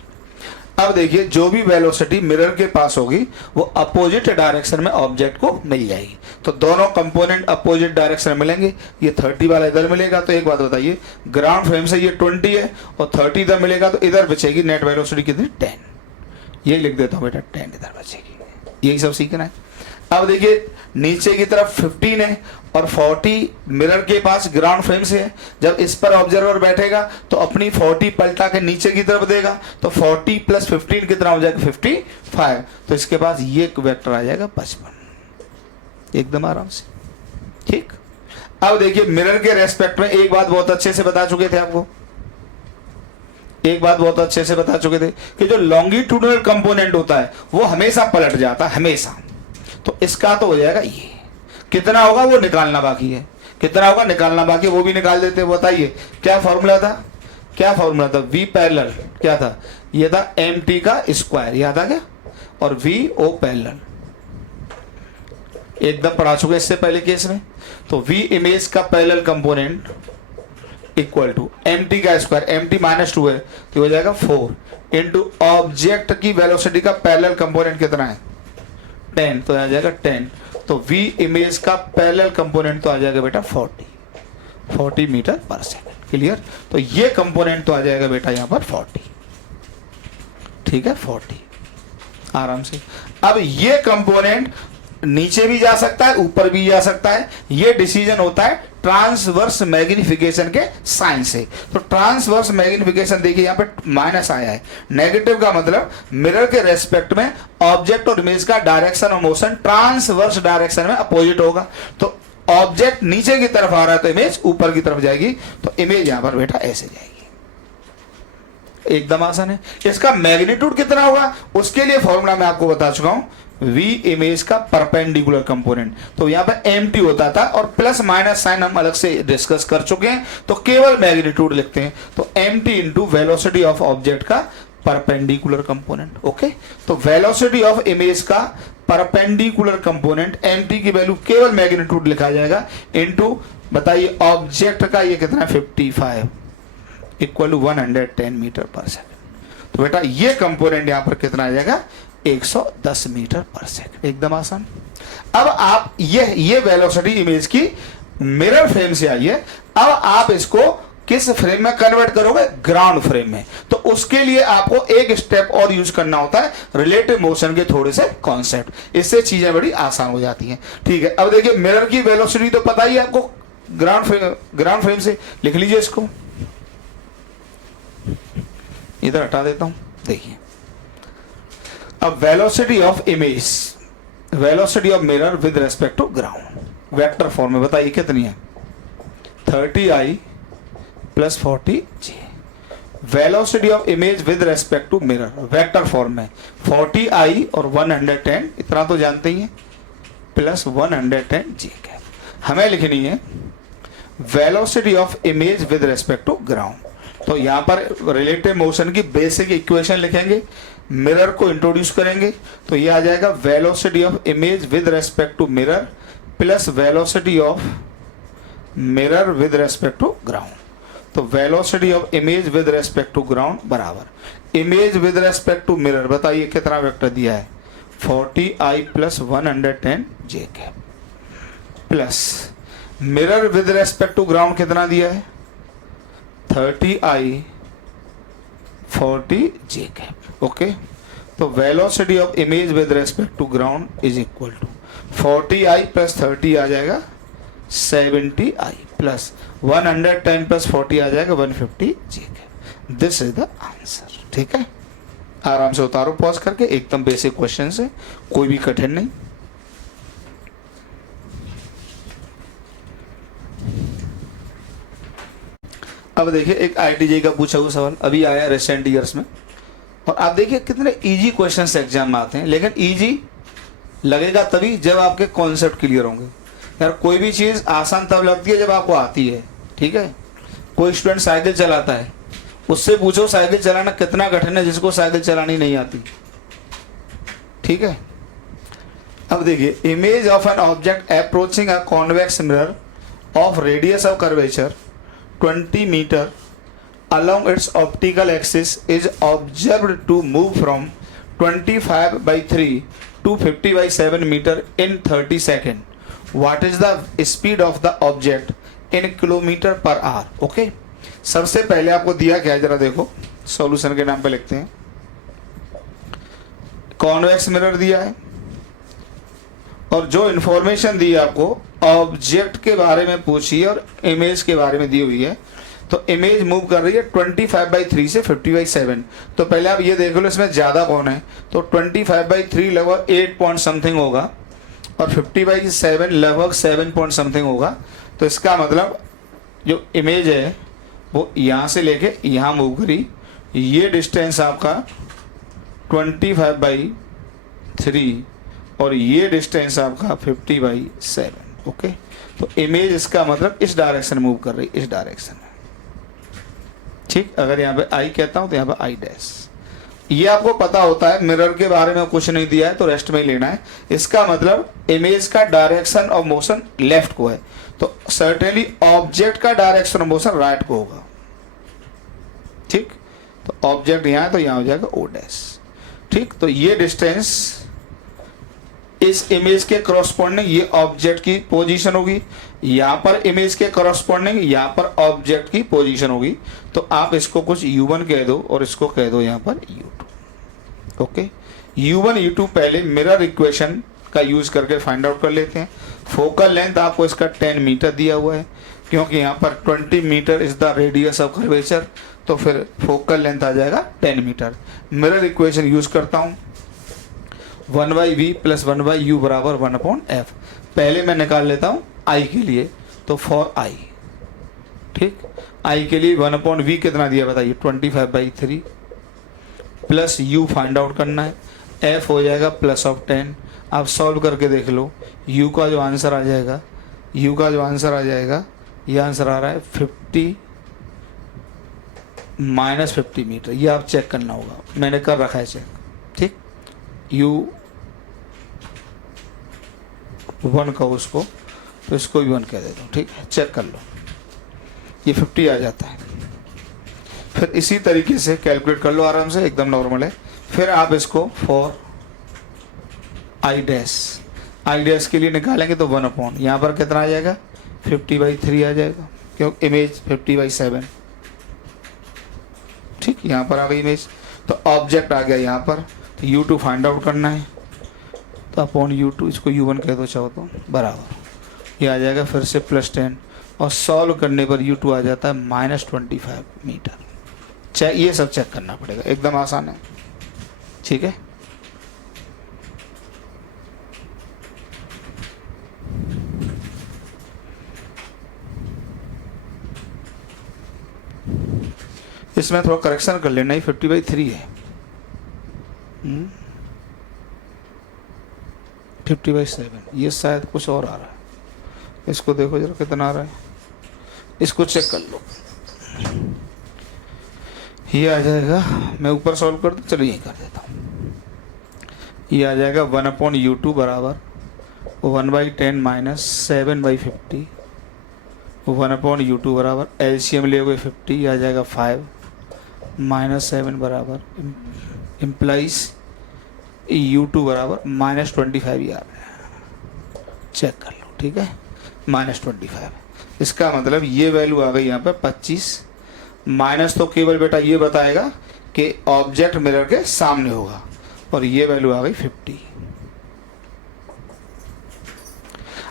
अब देखिए जो भी वेलोसिटी मिरर के पास होगी वो अपोजिट डायरेक्शन में ऑब्जेक्ट को मिल जाएगी। तो दोनों कंपोनेंट अपोजिट डायरेक्शन में मिलेंगे। ये 30 वाला इधर मिलेगा, तो एक बात बताइए, ग्राउंड फ्रेम से ये 20 है और 30 इधर मिलेगा, तो इधर बचेगी नेट वेलोसिटी कितनी, 10। ये लिख देता हूं बेटा, 10 इधर बचेगी। यही सब सीखना है। अब देखिए नीचे की तरफ 15 है और 40 मिरर के पास ग्राउंड फ्रेम से है। जब इस पर ऑब्जर्वर बैठेगा तो अपनी 40 पलटा के नीचे की तरफ देगा, तो 40 प्लस 15 कितना हो जाएगा, 55। तो इसके पास ये वेक्टर आ जाएगा 55, एकदम आराम से। ठीक, अब देखिए मिरर के रेस्पेक्ट में एक बात बहुत अच्छे से बता चुके थे आपको, एक बात बहुत अच्छे से बता चुके थे कि जो लॉन्गिट्यूडनल कंपोनेंट होता है वो हमेशा पलट जाता है, हमेशा। तो इसका तो हो जाएगा ये, कितना होगा वो निकालना बाकी है, कितना होगा निकालना बाकी है, वो भी निकाल देते हैं। बताइए क्या फॉर्मूला था, क्या फॉर्मूला था, वी पैरेलल क्या था, ये था mt का स्क्वायर, याद आ गया, और वी ओ पैरेलल एकदम पढ़ा चुके इससे पहले केस में। तो वी इमेज का parallel component equal to mt का स्क्वायर, mt -2 है तो हो जाएगा 4 इंटू ऑब्जेक्ट की वेलोसिटी का पैरेलल कंपोनेंट कितना है, 10, तो आ जाएगा 10। तो v इमेज का पैरेलल कंपोनेंट तो आ जाएगा बेटा 40 मीटर पर सेकंड। क्लियर, तो ये कंपोनेंट तो आ जाएगा बेटा यहां पर 40। ठीक है, 40 आराम से। अब ये कंपोनेंट नीचे भी जा सकता है, ऊपर भी जा सकता है। ये डिसीजन होता है ट्रांसवर्स मैग्निफिकेशन के साइन से। तो ट्रांसवर्स मैग्निफिकेशन देखिए यहाँ पे माइनस आया है, नेगेटिव का मतलब मिरर के रेस्पेक्ट में ऑब्जेक्ट और इमेज का direction of motion transverse direction में अपोजिट होगा। तो ऑब्जेक्ट नीचे की तरफ आ रहा है तो इमेज ऊपर की तरफ जाएगी, तो इमेज यहां पर बेटा ऐसे जाएगी। एकदम आसान है। इसका मैग्नीट्यूड कितना होगा उसके लिए फॉर्मूला मैं आपको बता चुका हूं, v इमेज का परपेंडिकुलर कंपोनेंट। तो यहां पर mt होता था और प्लस माइनस साइन हम अलग से डिस्कस कर चुके हैं, तो केवल मैग्नीट्यूड लिखते हैं। तो mt into velocity of object का परपेंडिकुलर कंपोनेंट। ओके, तो वेलोसिटी ऑफ इमेज का परपेंडिकुलर कंपोनेंट mt की वैल्यू केवल मैग्नीट्यूड लिखा जाएगा इंटू, बताइए ऑब्जेक्ट का ये कितना 55 equal to 110 metre per second. तो बेटा ये कंपोनेंट यहां पर कितना आ जाएगा 110 मीटर पर सेकंड। एकदम आसान। अब आप ये वेलोसिटी इमेज की मिरर फ्रेम से आई है, अब आप इसको किस फ्रेम में कन्वर्ट करोगे, ग्राउंड फ्रेम में। तो उसके लिए आपको एक स्टेप और यूज करना होता है, रिलेटिव मोशन के थोड़े से कॉन्सेप्ट, इससे चीजें बड़ी आसान हो जाती हैं। ठीक है, अब देखिए मिरर की वेलोसिटी तो पता ही है आपको, ग्राउंड फ्रेम से लिख लीजिए इसको, इधर हटा देता हूं। देखिए अब velocity of image, velocity of mirror with respect to ground vector form में बताइए कितनी है, 30i plus 40j। Velocity of image with respect to mirror vector form में 40i और 110, इतना तो जानते ही हैं, प्लस 110j। हमें लिखनी है velocity of image with respect to ground. तो यहां पर रिलेटिव मोशन की बेसिक इक्वेशन लिखेंगे, मिरर को इंट्रोड्यूस करेंगे, तो ये आ जाएगा velocity of image with respect to mirror plus velocity of mirror with respect to ground. तो velocity of image with respect to ground बराबर image with respect to mirror, बताइए कितना वेक्टर दिया है 40i plus 110j plus mirror with respect to ground कितना दिया है 30i 40j। Okay, तो velocity of image with respect to ground is equal to 40i plus 30 आ जाएगा 70i प्लस 110 प्लस 40 आ जाएगा 150j। This is the answer. ठीक है, आराम से उतारो पॉज करके, एकदम बेसिक क्वेश्चन है, कोई भी कठिन नहीं। अब देखिए एक IITJ का पूछा हुआ सवाल अभी आया रिसेंट ईयर्स में, और आप देखिए कितने इजी क्वेश्चंस एग्जाम में आते हैं, लेकिन इजी लगेगा तभी जब आपके कॉन्सेप्ट क्लियर होंगे। यार कोई भी चीज़ आसान तब लगती है जब आपको आती है, ठीक है। कोई स्टूडेंट साइकिल चलाता है, उससे पूछो साइकिल चलाना कितना कठिन है जिसको साइकिल चलानी नहीं आती, ठीक है। अब देखिए, image of an object approaching a convex mirror of radius of curvature 20 metre along its optical axis is observed to move from 25/3 to 50/7 meter in 30 seconds. What is the speed of the object in kilometer per hour? Okay. सबसे पहले आपको दिया क्या है, जरा देखो, solution के नाम पे लिखते हैं। कॉन्वेक्स मिरर दिया है और जो इंफॉर्मेशन दी है आपको ऑब्जेक्ट के बारे में पूछी है और इमेज के बारे में दी हुई है। तो इमेज मूव कर रही है 25/3 से 50/7। तो पहले आप ये देख लो इसमें ज़्यादा कौन है, तो 25/3 लगभग 8 पॉइंट समथिंग होगा और 50/7 लगभग 7 पॉइंट समथिंग होगा। तो इसका मतलब जो इमेज है वो यहाँ से लेके यहाँ मूव करी, ये डिस्टेंस आपका 25/3 और ये डिस्टेंस आपका 50/7। ओके, तो इमेज इसका मतलब इस डायरेक्शन मूव कर रही, इस डायरेक्शन में, ठीक। अगर यहाँ पे आई कहता हूँ तो यहाँ पे आई डैश, ये आपको पता होता है। मिरर के बारे में कुछ नहीं दिया है तो रेस्ट में ही लेना है। इसका मतलब इमेज का डायरेक्शन ऑफ मोशन लेफ्ट को है, तो सर्टेनली ऑब्जेक्ट का डायरेक्शन ऑफ मोशन राइट को होगा, ठीक। तो ऑब्जेक्ट यहाँ है तो यहाँ हो जाएगा ओ डैश, ठीक। तो ये डिस्टेंस इस इमेज के करस्पॉन्डिंग ये ऑब्जेक्ट की पोजीशन होगी, यहाँ पर इमेज के करस्पॉन्डिंग यहाँ पर ऑब्जेक्ट की पोजीशन होगी। तो आप इसको कुछ u1 कह दो और इसको कह दो यहाँ पर u2। ओके, u1 u2 पहले मिरर इक्वेशन का यूज करके फाइंड आउट कर लेते हैं। फोकल लेंथ आपको इसका 10 मीटर दिया हुआ है, क्योंकि यहाँ पर 20 metre is the radius of curvature, तो फिर फोकल लेंथ आ जाएगा 10 मीटर। मिरर इक्वेशन यूज करता हूँ 1/v + 1/u बराबर 1/f। पहले मैं निकाल लेता हूँ i के लिए, तो फॉर i, ठीक। i के लिए 1/v कितना दिया बताइए, 25/3 प्लस u फाइंड आउट करना है, f हो जाएगा +10। आप सॉल्व करके देख लो, u का जो आंसर आ जाएगा, ये आंसर आ रहा है 50 - 50 मीटर। ये आप चेक करना होगा, मैंने कर रखा है चेक, ठीक। u1 का उसको, तो इसको भी 1 कह देता हूँ, ठीक है। चेक कर लो, ये 50 आ जाता है। फिर इसी तरीके से कैलकुलेट कर लो आराम से, एकदम नॉर्मल है। फिर आप इसको फॉर आई डैश के लिए निकालेंगे तो 1/, यहाँ पर कितना आ जाएगा 50/3 आ जाएगा, क्योंकि इमेज 50/7, ठीक। यहाँ पर आ गई इमेज, तो ऑब्जेक्ट आ गया यहाँ पर, तो u2 फाइंड आउट करना है, तो अपॉन u2, इसको u1 कह दो चाहो तो, बराबर ये आ जाएगा फिर से +10, और सॉल्व करने पर u2 आ जाता है -25 मीटर। ये सब चेक करना पड़ेगा, एकदम आसान है, ठीक है। इसमें थोड़ा करेक्शन कर लेना, ही 50/3 है, 50/7, ये शायद कुछ और आ रहा है। इसको देखो जरा कितना आ रहा है, इसको चेक कर लो। ये आ जाएगा, मैं ऊपर सॉल्व कर दूँ, चलो यही कर देता हूँ। ये आ जाएगा 1/u2 बराबर 1/10 - 7/50, 1/u2 बराबर एलसीएम लिए 50, आ जाएगा 5 - 7 बराबर इम्प्लाइज u2 बराबर -25 ही आ रहा है, चेक कर लो, ठीक है, -25। इसका मतलब ये वैल्यू आ गई यहाँ पे 25, माइनस तो केवल बेटा ये बताएगा कि ऑब्जेक्ट मिरर के सामने होगा, और ये वैल्यू आ गई 50।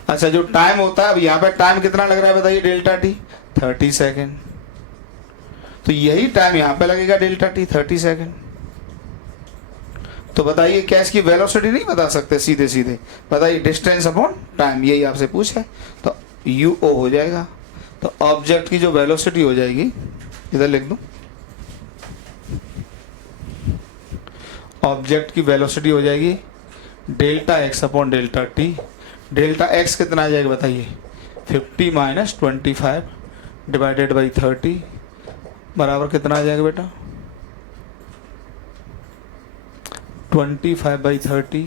अच्छा, जो टाइम होता है, अब यहाँ पे टाइम कितना लग रहा है बताइए, ΔT 30 सेकेंड, तो यही टाइम यहाँ पे लगेगा ΔT 30 सेकेंड। तो बताइए क्या इसकी वेलोसिटी नहीं बता सकते सीधे सीधे, बताइए डिस्टेंस अपॉन टाइम, यही आपसे पूछा है, तो UO हो जाएगा। तो ऑब्जेक्ट की जो वेलोसिटी हो जाएगी, इधर लिख दूं, ऑब्जेक्ट की वेलोसिटी हो जाएगी ΔX/ΔT। डेल्टा एक्स कितना आ जाएगा बताइए, 50 माइनस 25 डिवाइडेड बाई 30 बराबर कितना आ जाएगा बेटा, 25/30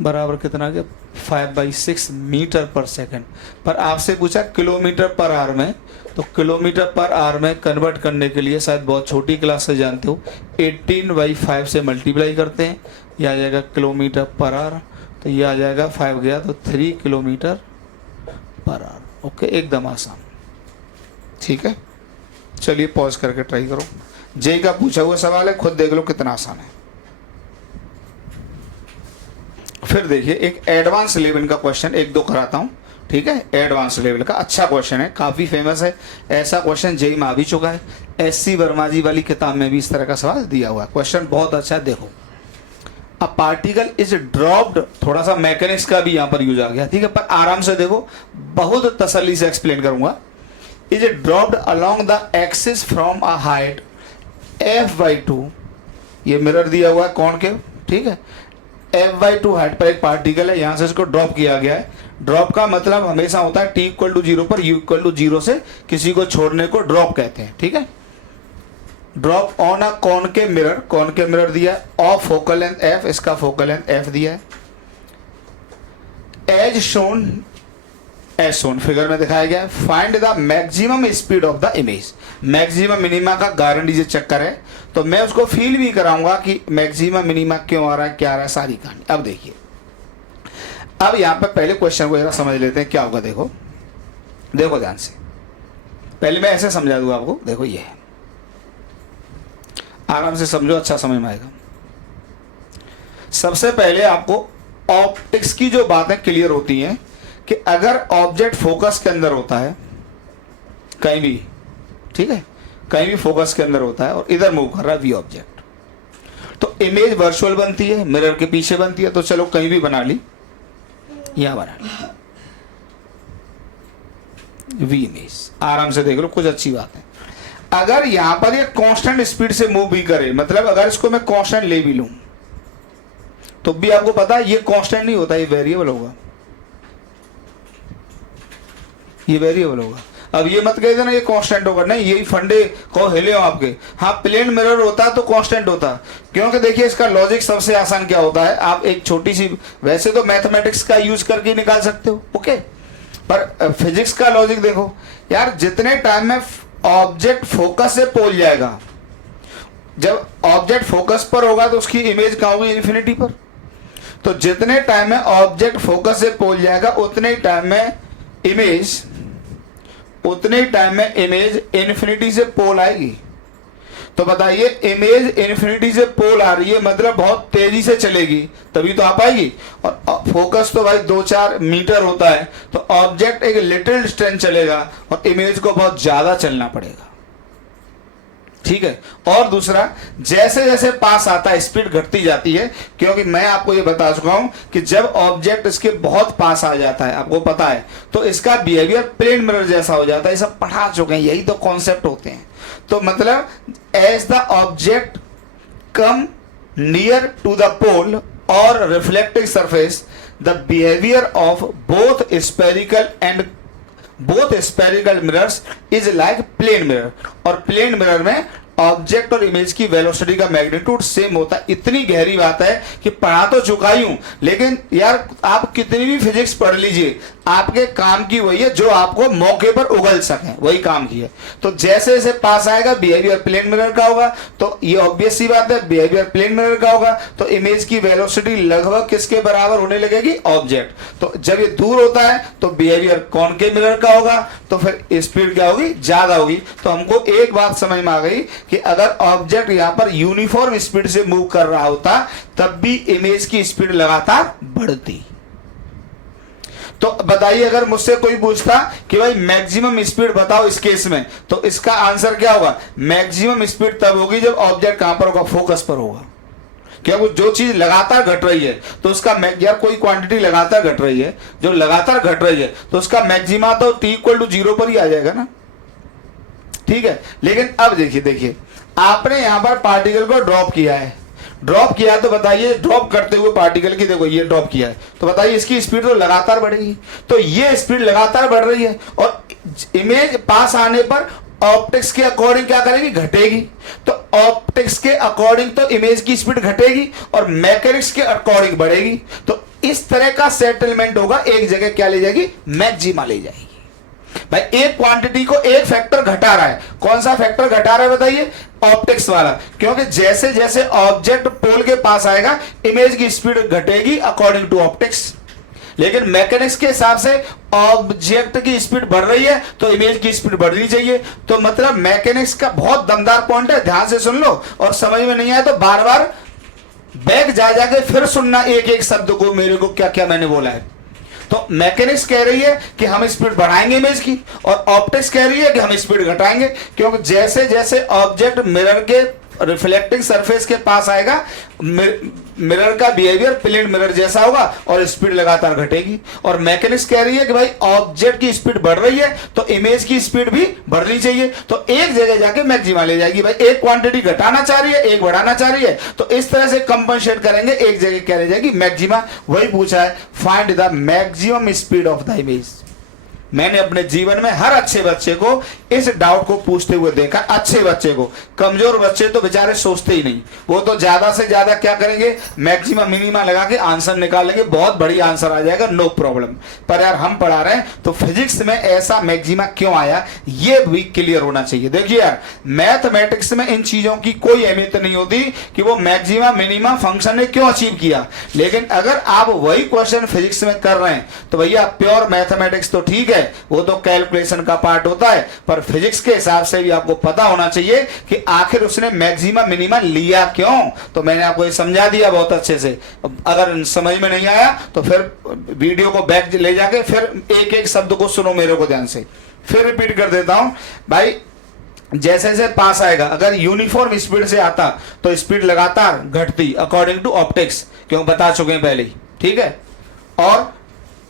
बराबर कितना आ गया, 5/6 मीटर पर सेकंड। पर आपसे पूछा किलोमीटर पर आवर में, तो किलोमीटर पर आवर में कन्वर्ट करने के लिए शायद बहुत छोटी क्लास से जानते हो, 18/5 से मल्टीप्लाई करते हैं, यह आ जाएगा किलोमीटर पर आवर, तो ये आ जाएगा 5 गया तो 3 किलोमीटर पर आवर। ओके, एकदम आसान। ठीक है, चलिए पॉज करके ट्राई करो। जे का पूछा हुआ सवाल है, खुद देख लो कितना आसान है। फिर देखिए एक एडवांस लेवल का क्वेश्चन एक दो कराता हूं। ठीक है, एडवांस लेवल का अच्छा क्वेश्चन है, काफी फेमस है, ऐसा क्वेश्चन जेई में आ भी चुका है, एससी वर्मा जी वाली किताब में भी इस तरह का सवाल दिया हुआ है। क्वेश्चन बहुत अच्छा है, देखो। अ पार्टिकल इज ड्रॉप्ड, थोड़ा सा मैकेनिक्स का भी यहां पर यूज आ गया, ठीक है, पर आराम से देखो, बहुत तसल्ली से एक्सप्लेन करूंगा। Is dropped along the axis from a height f/2, ये मिरर दिया हुआ है कौन के, ठीक है, f/2 हाइट पर एक पार्टिकल है, यहां से इसको ड्रॉप किया गया है। ड्रॉप का मतलब हमेशा होता है t=0 पर u=0 से किसी को छोड़ने को ड्रॉप कहते हैं। ठीक है, drop on a concave mirror, concave mirror दिया है, ऑफ फोकल लेंथ f, इसका फोकल लेंथ f दिया है, as shown, as shown figure में दिखाया गया है। Find the maximum speed of the image, maximum minima का गारंटी से चक्कर है, तो मैं उसको फील भी कराऊंगा कि मैक्सिमम मिनिमा क्यों आ रहा है, क्या आ रहा है, सारी कहानी। अब देखिए, अब यहां पे पहले क्वेश्चन को जरा समझ लेते हैं क्या होगा। देखो देखो ध्यान से, पहले मैं ऐसे समझा दूंगा आपको, देखो ये है, आराम से समझो, अच्छा समझ में आएगा। सबसे पहले आपको ऑप्टिक्स की जो बातें क्लियर होती हैं कि अगर ऑब्जेक्ट फोकस के अंदर होता है कहीं भी, ठीक है, कहीं भी फोकस के अंदर होता है और इधर मूव कर रहा है वी ऑब्जेक्ट, तो इमेज वर्चुअल बनती है, मिरर के पीछे बनती है, तो चलो कहीं भी बना ली, यहां बना ली वी इमेज। आराम से देख लो, कुछ अच्छी बात है। अगर यहां पर ये कांस्टेंट स्पीड से मूव भी करे, मतलब अगर इसको मैं कांस्टेंट ले भी लूं, तो भी आपको पता है ये कांस्टेंट नहीं होता, ये वेरिएबल होगा, ये वेरिएबल होगा। अब ये मत कह देना ये कांस्टेंट होगा, नहीं, यही फंडे को हिले हो आपके। हाँ, प्लेन मिरर होता तो कांस्टेंट होता, क्योंकि देखिए इसका लॉजिक सबसे आसान क्या होता है, आप एक छोटी सी, वैसे तो मैथमेटिक्स का यूज करके निकाल सकते हो, ओके, पर फिजिक्स का लॉजिक देखो यार, जितने टाइम में ऑब्जेक्ट फोकस से पोल जाएगा, जब ऑब्जेक्ट फोकस पर होगा तो उसकी इमेज कहाँ होगी, इन्फिनिटी पर, तो जितने टाइम में ऑब्जेक्ट फोकस से पोल जाएगा उतने टाइम में इमेज, उतने टाइम में इमेज इन्फिनिटी से पोल आएगी। तो बताइए, इमेज इन्फिनिटी से पोल आ रही है, मतलब बहुत तेजी से चलेगी, तभी तो आ पाएगी। और फोकस तो भाई 2-4 मीटर होता है, तो ऑब्जेक्ट एक लिटिल डिस्टेंस चलेगा और इमेज को बहुत ज्यादा चलना पड़ेगा। ठीक है, और दूसरा, जैसे जैसे पास आता है स्पीड घटती जाती है, क्योंकि मैं आपको ये बता चुका हूं कि जब ऑब्जेक्ट इसके बहुत पास आ जाता है, आपको पता है, तो इसका बिहेवियर प्लेन मिरर जैसा हो जाता है। ये सब पढ़ा चुके हैं, यही तो कॉन्सेप्ट होते हैं। तो मतलब as the object come near to the pole और reflecting surface, the behaviour of both spherical mirrors is like plane mirror. और प्लेन मिरर में ऑब्जेक्ट और इमेज की वेलोसिटी का मैग्नीट्यूड सेम होता है। इतनी गहरी बात है कि पढ़ा तो चुका ही हूं, लेकिन यार आप कितनी भी फिजिक्स पढ़ लीजिए, आपके काम की वही है जो आपको मौके पर उगल सके, वही काम की है। तो जैसे जैसे पास आएगा बिहेवियर प्लेन मिरर का होगा, तो ये ऑब्वियस सी बात है, बिहेवियर प्लेन मिरर का होगा, तो इमेज की वेलोसिटी लगभग किसके बराबर होने लगेगी, ऑब्जेक्ट। तो जब ये दूर होता है तो बिहेवियर कॉनकेव मिरर का होगा, तो फिर स्पीड क्या होगी, ज्यादा होगी। तो हमको एक बात समझ में आ गई कि अगर ऑब्जेक्ट यहां पर यूनिफॉर्म स्पीड से मूव कर रहा होता, तब भी इमेज की स्पीड लगातार बढ़ती। तो बताइए, अगर मुझसे कोई पूछता कि भाई मैक्सिमम स्पीड बताओ इस केस में, तो इसका आंसर क्या होगा, मैक्सिमम स्पीड तब होगी जब ऑब्जेक्ट कहां पर होगा, फोकस पर होगा। क्या वो जो चीज लगातार घट रही है तो उसका यार कोई क्वांटिटी लगातार घट रही है, जो लगातार घट रही है तो उसका मैक्सिमा तो t=0 पर ही आ जाएगा ना। ठीक है, लेकिन अब देखिए आपने यहां पर पार्टिकल को ड्रॉप किया है, ड्रॉप किया तो बताइए, ड्रॉप करते हुए पार्टिकल की देखो ये ड्रॉप किया है तो बताइए इसकी स्पीड तो लगातार बढ़ेगी, तो ये स्पीड लगातार बढ़ रही है और इमेज पास आने पर ऑप्टिक्स के अकॉर्डिंग क्या करेगी, घटेगी। तो ऑप्टिक्स के अकॉर्डिंग तो इमेज की स्पीड घटेगी और मैकेनिक्स के अकॉर्डिंग बढ़ेगी। तो इस तरह का सेटलमेंट होगा, एक जगह क्या ले जाएगी, मैक्सिमा ले जाएगी। भाई एक क्वांटिटी को एक फैक्टर घटा रहा है, कौन सा फैक्टर घटा रहा है बताइए, ऑप्टिक्स वाला, क्योंकि जैसे जैसे ऑब्जेक्ट पोल के पास आएगा इमेज की स्पीड घटेगी अकॉर्डिंग टू ऑप्टिक्स। लेकिन मैकेनिक्स के हिसाब से ऑब्जेक्ट की स्पीड बढ़ रही है तो इमेज की स्पीड बढ़नी चाहिए। तो मतलब मैकेनिक्स का बहुत दमदार पॉइंट है, ध्यान से सुन लो और समझ में नहीं आया तो बार बार बैक जा जाके फिर सुनना एक एक शब्द को, मेरे को क्या क्या मैंने बोला है। तो मैकेनिक्स कह रही है कि हम स्पीड बढ़ाएंगे इमेज की और ऑप्टिक्स कह रही है कि हम स्पीड घटाएंगे, क्योंकि जैसे जैसे ऑब्जेक्ट मिरर के रिफ्लेक्टिंग सरफेस के पास आएगा मिरर का बिहेवियर प्लेन मिरर जैसा होगा और स्पीड लगातार घटेगी। और मैकेनिक्स कह रही है कि भाई ऑब्जेक्ट की स्पीड बढ़ रही है तो इमेज की स्पीड भी बढ़नी चाहिए, तो एक जगह जाके मैक्सिमा ले जाएगी। भाई एक क्वांटिटी घटाना चाह रही है, एक बढ़ाना चाह रही है, तो इस तरह से कंपनसेट करेंगे, एक जगह क्या ले जाएगी, मैक्सिमा। वही पूछा है, find the maximum speed of the image. मैंने अपने जीवन में हर अच्छे बच्चे को इस डाउट को पूछते हुए देखा, अच्छे बच्चे को। कमजोर बच्चे तो बेचारे सोचते ही नहीं, वो तो ज्यादा से ज्यादा क्या करेंगे, मैक्सिमा मिनिमा लगा के आंसर निकालेंगे, बहुत बड़ी आंसर आ जाएगा, नो प्रॉब्लम। पर यार हम पढ़ा रहे हैं तो फिजिक्स में ऐसा मैक्सिमा क्यों आया ये भी क्लियर होना चाहिए। देखिए यार मैथमेटिक्स में इन चीजों की कोई अहमियत नहीं होती कि वो मैक्सिमा मिनिमा फंक्शन ने क्यों अचीव किया, लेकिन अगर आप वही क्वेश्चन फिजिक्स में कर रहे हैं तो भैया प्योर मैथमेटिक्स तो ठीक है, वो तो कैलकुलेशन का पार्ट होता है, पर फिजिक्स के हिसाब से भी आपको पता होना चाहिए कि आखिर उसने मैक्सिमा मिनिमा लिया क्यों। तो मैंने आपको ये समझा दिया बहुत अच्छे से, अगर समझ में नहीं आया तो फिर वीडियो को बैक ले जाके फिर एक एक शब्द को सुनो मेरे को ध्यान से, फिर रिपीट कर देता हूं। भाई जैसे जैसे पास आएगा, अगर यूनिफॉर्म स्पीड से आता तो स्पीड लगातार घटती अकॉर्डिंग टू ऑप्टिक्स, क्यों बता चुके हैं पहले ही, ठीक है। और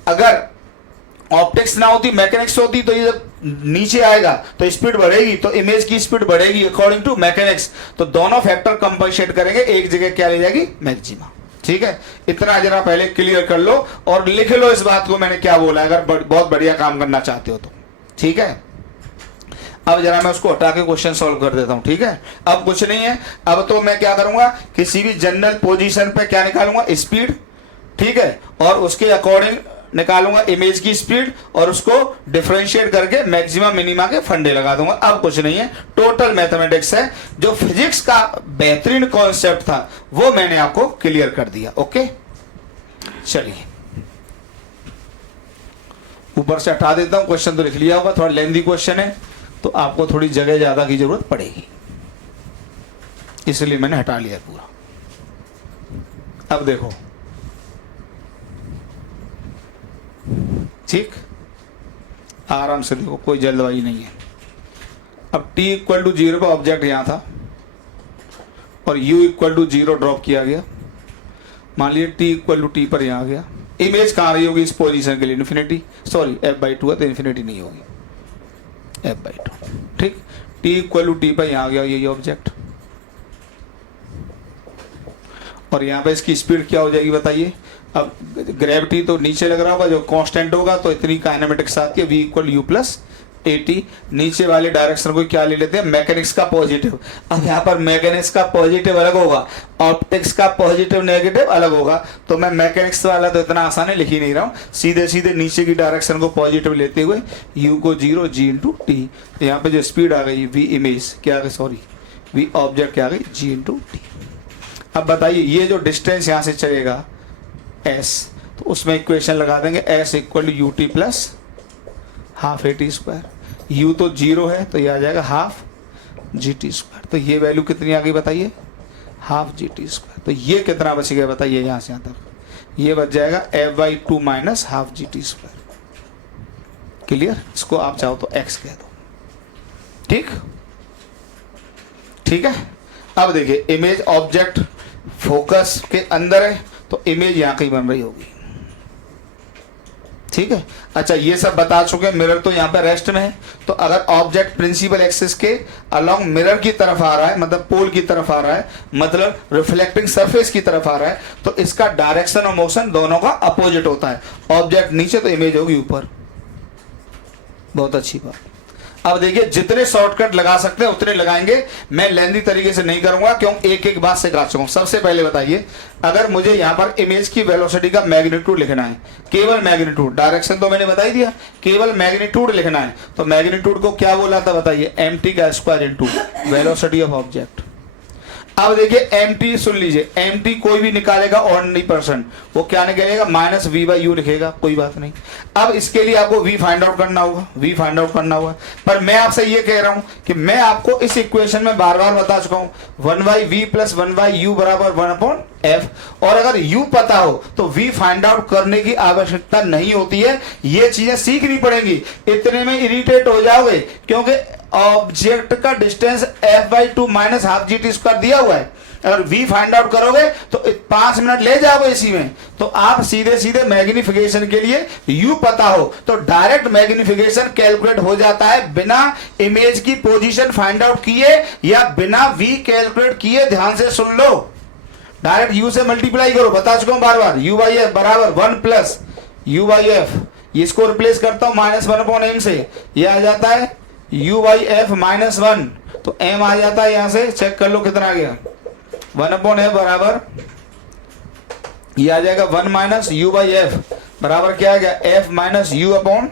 अगर ऑप्टिक्स ना होती मैकेनिक्स होती तो ये नीचे आएगा तो स्पीड बढ़ेगी, तो इमेज की स्पीड बढ़ेगी अकॉर्डिंग टू मैकेनिक्स। तो दोनों फैक्टर कंपनसेट करेंगे, एक जगह क्या ले जाएगी, मैक्सिमा। ठीक है, इतना जरा पहले क्लियर कर लो और लिख लो इस बात को मैंने क्या बोला, अगर बहुत बढ़िया काम करना चाहते हो तो। ठीक है, अब जरा मैं उसको हटा के क्वेश्चन सॉल्व कर देता हूं। ठीक है, अब कुछ नहीं है, अब तो मैं क्या करूंगा, किसी भी जनरल पोजीशन पे क्या निकालूंगा, स्पीड। ठीक है, और उसके अकॉर्डिंग निकालूंगा इमेज की स्पीड और उसको डिफरेंशिएट करके मैक्सिमा मिनिमा के फंडे लगा दूंगा। अब कुछ नहीं है, टोटल मैथमेटिक्स है। जो फिजिक्स का बेहतरीन कॉन्सेप्ट था वो मैंने आपको क्लियर कर दिया। ओके, चलिए ऊपर से हटा देता हूं, क्वेश्चन तो लिख लिया होगा, थोड़ा लेंथी क्वेश्चन है तो आपको थोड़ी जगह ज्यादा की जरूरत पड़ेगी, इसलिए मैंने हटा लिया पूरा। अब देखो, ठीक, आराम से देखो, कोई जल्दबाजी नहीं है। अब t इक्वल टू 0 पर ऑब्जेक्ट यहां था और u इक्वल टू 0 ड्रॉप किया गया। मान लीजिए t इक्वल टू t पर यहां आ गया, इमेज कहां रही होगी इस पोजीशन के लिए, इन्फिनिटी, सॉरी f/2 है तो इन्फिनिटी नहीं होगी, f/2। ठीक, t इक्वल टू t पर यहां आ गया ये ऑब्जेक्ट और यहां पे इसकी स्पीड क्या हो जाएगी बताइए। अब ग्रेविटी तो नीचे लग रहा होगा, जो कांस्टेंट होगा तो इतनी काइनेमेटिक्स आती है, v equal u plus at। नीचे वाले डायरेक्शन को क्या ले लेते हैं, मैकेनिक्स का पॉजिटिव। अब यहाँ पर मैकेनिक्स का पॉजिटिव अलग होगा, ऑप्टिक्स का पॉजिटिव नेगेटिव अलग होगा, तो मैं मैकेनिक्स वाला तो इतना आसान है लिख ही नहीं रहा हूँ, सीधे सीधे नीचे की डायरेक्शन को पॉजिटिव लेते हुए u को 0 g इंटू टी। यहाँ पे जो स्पीड आ गई v इमेज क्या आ गई, सॉरी v ऑब्जेक्ट क्या आ गई, g इंटू टी। अब बताइए ये जो डिस्टेंस यहाँ से चलेगा s, तो उसमें इक्वेशन लगा देंगे s equal to u t plus half a t square. u तो 0 है तो ये आ जाएगा हाफ जी टी स्क्वायर। तो ये वैल्यू कितनी आ गई बताइए, हाफ जी टी स्क्वायर। तो ये कितना बच गया बताइए, यहाँ से यहाँ तक ये बच जाएगा f/2 माइनस हाफ जी टी स्क्वायर। क्लियर, इसको आप चाहो तो x कह दो। ठीक, ठीक है। अब देखिए इमेज ऑब्जेक्ट फोकस के अंदर है तो इमेज यहां कहीं बन रही होगी। ठीक है। अच्छा ये सब बता चुके हैं। मिरर तो यहाँ पे रेस्ट में है, तो अगर ऑब्जेक्ट प्रिंसिपल एक्सिस के अलोंग मिरर की तरफ आ रहा है, मतलब पोल की तरफ आ रहा है, मतलब रिफ्लेक्टिंग सरफेस की तरफ आ रहा है, तो इसका डायरेक्शन और मोशन दोनों का अपोजिट होता है। ऑब्जेक्ट नीचे तो इमेज होगी ऊपर। बहुत अच्छी बात। अब देखिए जितने शॉर्टकट लगा सकते हैं उतने लगाएंगे, मैं लेंदी तरीके से नहीं करूंगा क्योंकि एक एक बात सिखा चुका हूं। सबसे पहले बताइए, अगर मुझे यहां पर इमेज की वेलोसिटी का मैग्नीट्यूड लिखना है, केवल मैग्नीट्यूड, डायरेक्शन तो मैंने बता ही दिया, केवल मैग्नीट्यूड लिखना है, तो मैग्नीट्यूड को क्या बोला था बताइए, mt का square into velocity of object. अब देखिए mt सुन लीजिए, mt कोई भी निकालेगा ऑर्डिनरी पर्सन, वो क्या निकलेगा, माइनस v बाई यू लिखेगा, कोई बात नहीं। अब इसके लिए आपको v फाइंड आउट करना होगा, v फाइंड आउट करना होगा। पर मैं आपसे ये कह रहा हूं कि मैं आपको इस इक्वेशन में बार बार बता चुका हूं, 1 by v plus 1 by u बराबर 1 अपॉन एफ, और अगर u पता हो तो v फाइंड आउट करने की आवश्यकता नहीं होती है। ये चीजें सीखनी पड़ेंगी, इतने में इरिटेट हो जाओगे क्योंकि ऑब्जेक्ट का distance f by 2 minus half ji T square दिया हुआ है। अगर v फाइंड आउट करोगे तो 5 मिनट ले जाओगे इसी में, तो आप सीधे सीधे मैग्निफिकेशन के लिए u पता हो तो डायरेक्ट मैग्निफिकेशन कैलकुलेट हो जाता है, बिना इमेज की पोजीशन फाइंड आउट किए या बिना v कैलकुलेट किए। ध्यान से सुन लो, डायरेक्ट u से मल्टीप्लाई करो, बता चुका हूं बार बार, u बाई एफ बराबर 1 प्लस u बाई एफ, इसको रिप्लेस करता हूं माइनस 1 अपॉन एम से, ये आ जाता है u बाई एफ माइनस 1, तो m आ जाता है, यहां से चेक कर लो कितना आ गया, 1 अपॉन एफ बराबर ये आ जाएगा 1 माइनस यू बाई एफ बराबर क्या आ गया, f minus u upon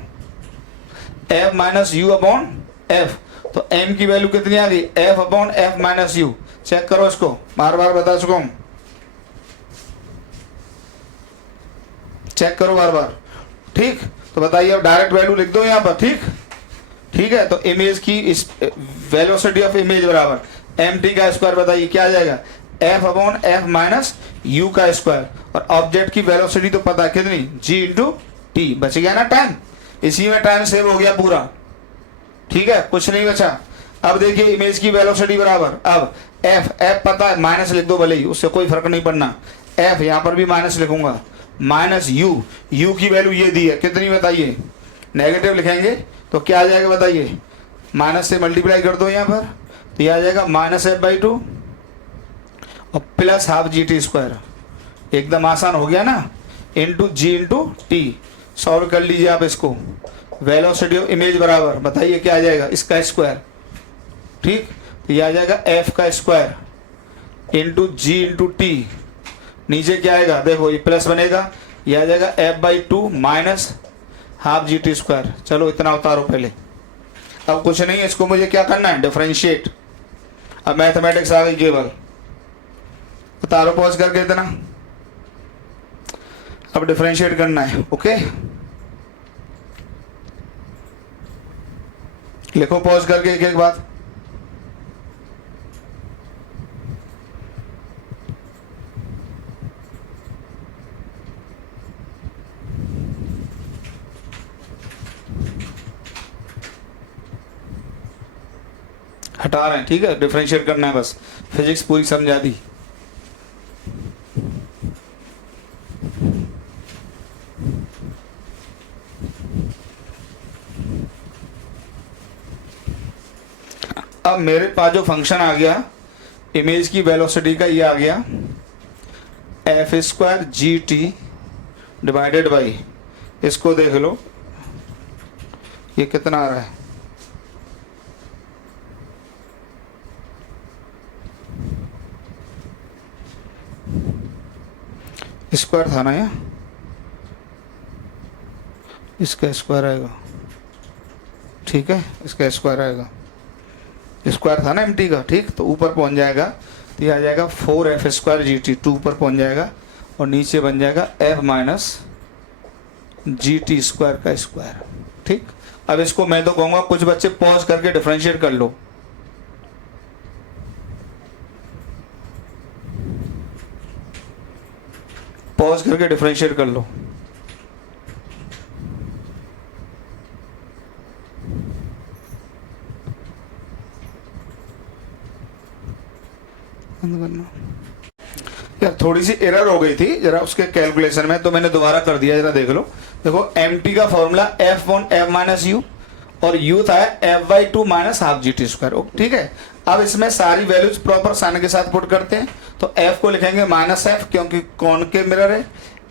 f minus u upon f. तो m की वैल्यू कितनी आ गई, f upon f minus u. Check करो इसको, बार बार बता चुका हूं, चेक करो बार बार, ठीक। तो बताइए अब डायरेक्ट वैल्यू लिख दो यहां पर, ठीक ठीक है। तो इमेज की इस वेलोसिटी ऑफ इमेज बराबर mt का स्क्वायर, बताइए क्या आ जाएगा, F upon f minus you का स्क्वायर, और ऑब्जेक्ट की वेलोसिटी तो पता है कितनी, g इंटू टी। बच गया ना टाइम, इसी में टाइम सेव हो गया पूरा, ठीक है, कुछ नहीं बचा। अब देखिए इमेज की वेलोसिटी बराबर, अब f पता है, माइनस लिख दो भले ही, उससे कोई फर्क नहीं पड़ना, f यहां पर भी माइनस लिखूंगा, माइनस u की वैल्यू ये दी है कितनी बताइए, नेगेटिव लिखेंगे तो क्या आ जाएगा बताइए, माइनस से मल्टीप्लाई कर दो यहां पर, तो ये आ जाएगा माइनस एफ बाई 2 और प्लस हाफ जी टी स्क्वायर, एकदम आसान हो गया ना, इंटू जी इंटू टी। सॉल्व कर लीजिए आप इसको, वेलोसिटी ऑफ इमेज बराबर बताइए क्या आ जाएगा, इसका स्क्वायर, ठीक। तो ये आ जाएगा एफ का स्क्वायर इंटू जी इंटू टी, नीचे क्या आएगा देखो ये प्लस बनेगा, ये आ जाएगा F by 2 minus half ji T square. चलो इतना उतारो पहले, अब कुछ नहीं है, इसको मुझे क्या करना है, डिफरेंशिएट। अब मैथमेटिक्स आ गई केवल, उतारो पॉज करके इतना, अब डिफरेंशिएट करना है, ओके। लिखो पॉज करके एक एक बात, हटा रहे हैं, ठीक है, डिफरेंशिएट करना है बस, फिजिक्स पूरी समझा दी। अब मेरे पास जो फंक्शन आ गया इमेज की वेलोसिटी का, ये आ गया F square G T divided by, इसको देख लो ये कितना आ रहा है, स्क्वायर था ना, ये इसका स्क्वायर आएगा, ठीक है, इसका स्क्वायर आएगा, स्क्वायर था ना mt का, ठीक। तो ऊपर पहुंच जाएगा तो ये आ जाएगा 4f स्क्वायर जी टी, 2 ऊपर पहुंच जाएगा और नीचे बन जाएगा f माइनस जी टी स्क्वायर का स्क्वायर, ठीक। अब इसको मैं तो कहूँगा कुछ बच्चे पॉज करके डिफरेंशिएट कर लो, पॉज करके डिफरेंशिएट कर लो। यार थोड़ी सी एरर हो गई थी जरा उसके कैलकुलेशन में, तो मैंने दोबारा कर दिया, जरा देख लो। देखो mt का formula f1 f minus you और u था f/2 माइनस हाफ जी टी स्क्वायर। ठीक है, अब इसमें सारी वैल्यूज प्रॉपर साइन के साथ पुट करते हैं। तो f को लिखेंगे माइनस एफ क्योंकि कॉनकेव मिरर है,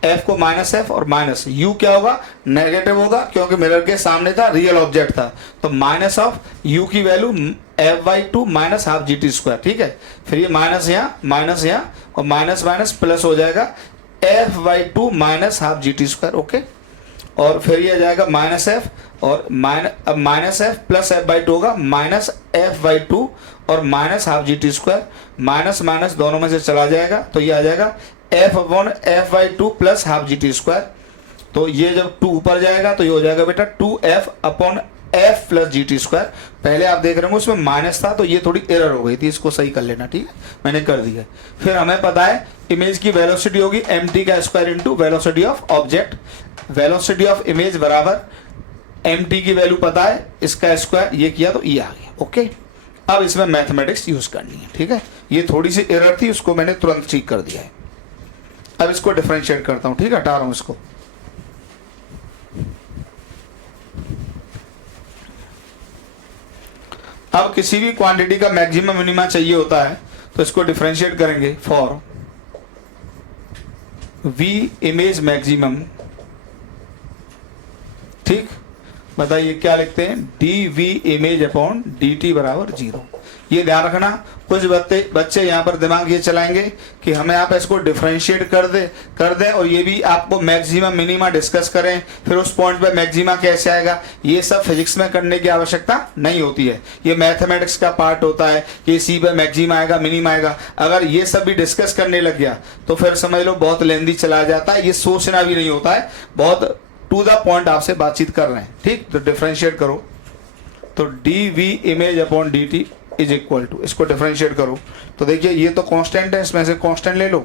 f को माइनस एफ और माइनस u क्या होगा, नेगेटिव होगा क्योंकि मिरर के सामने था, रियल ऑब्जेक्ट था। तो माइनस ऑफ u की वैल्यू f/2 माइनस हाफ जी टी स्क्वायर। ठीक है, फिर ये माइनस यहाँ और माइनस माइनस प्लस हो जाएगा f/2 माइनस हाफ जी टी स्क्वायर। ओके, और फिर ये आ जाएगा माइनस एफ और माइनस एफ प्लस f/2 होगा माइनस f/2 और माइनस हाफ जी टी स्क्वायर। माइनस माइनस दोनों में से चला जाएगा तो ये आ जाएगा f/2 प्लस हाफ जी टी स्क्वायर। तो ये जब 2 ऊपर जाएगा तो ये हो जाएगा बेटा 2f/f plus G T square. पहले आप देख रहे होंगे उसमें माइनस था तो ये थोड़ी एरर हो गई थी, इसको सही कर लेना। ठीक है, मैंने कर दिया। फिर हमें पता है इमेज की वेलोसिटी होगी mt का square into velocity of object. Velocity of image बराबर mt की वैल्यू पता है, इसका स्क्वायर, ये किया तो ये आ गया। ओके, अब इसमें मैथमेटिक्स यूज करनी है। ठीक है, ये थोड़ी सी एरर थी, उसको मैंने तुरंत ठीक कर दिया है। अब इसको डिफरेंशिएट करता हूं। ठीक है, हटा रहा हूं इसको। अब किसी भी क्वांटिटी का मैक्सिमम मिनिमा चाहिए होता है तो इसको डिफरेंशिएट करेंगे। फॉर v इमेज मैक्सिमम, ठीक, बताइए क्या लिखते हैं, dv इमेज अपॉन dt बराबर 0। ये ध्यान रखना, कुछ बच्चे यहाँ पर दिमाग ये चलाएंगे कि हमें आप इसको डिफरेंशिएट कर दें और ये भी आपको मैक्सिमम मिनिमा डिस्कस करें, फिर उस पॉइंट पे मैक्सिमा कैसे आएगा। ये सब फिजिक्स में करने की आवश्यकता नहीं होती है, ये मैथमेटिक्स का पार्ट होता है कि सी पे मैक्सिमा आएगा मिनिमा आएगा। अगर ये सब भी डिस्कस करने लग गया तो फिर समझ लो बहुत लेंदी चला जाता है, ये सोचना भी नहीं होता है, बहुत टू द पॉइंट आपसे बातचीत कर रहे हैं। ठीक, तो डिफरेंशिएट करो तो dv image upon dt is equal to, इसको डिफरेंशिएट करो तो देखिए ये तो कांस्टेंट है, इसमें से कांस्टेंट ले लो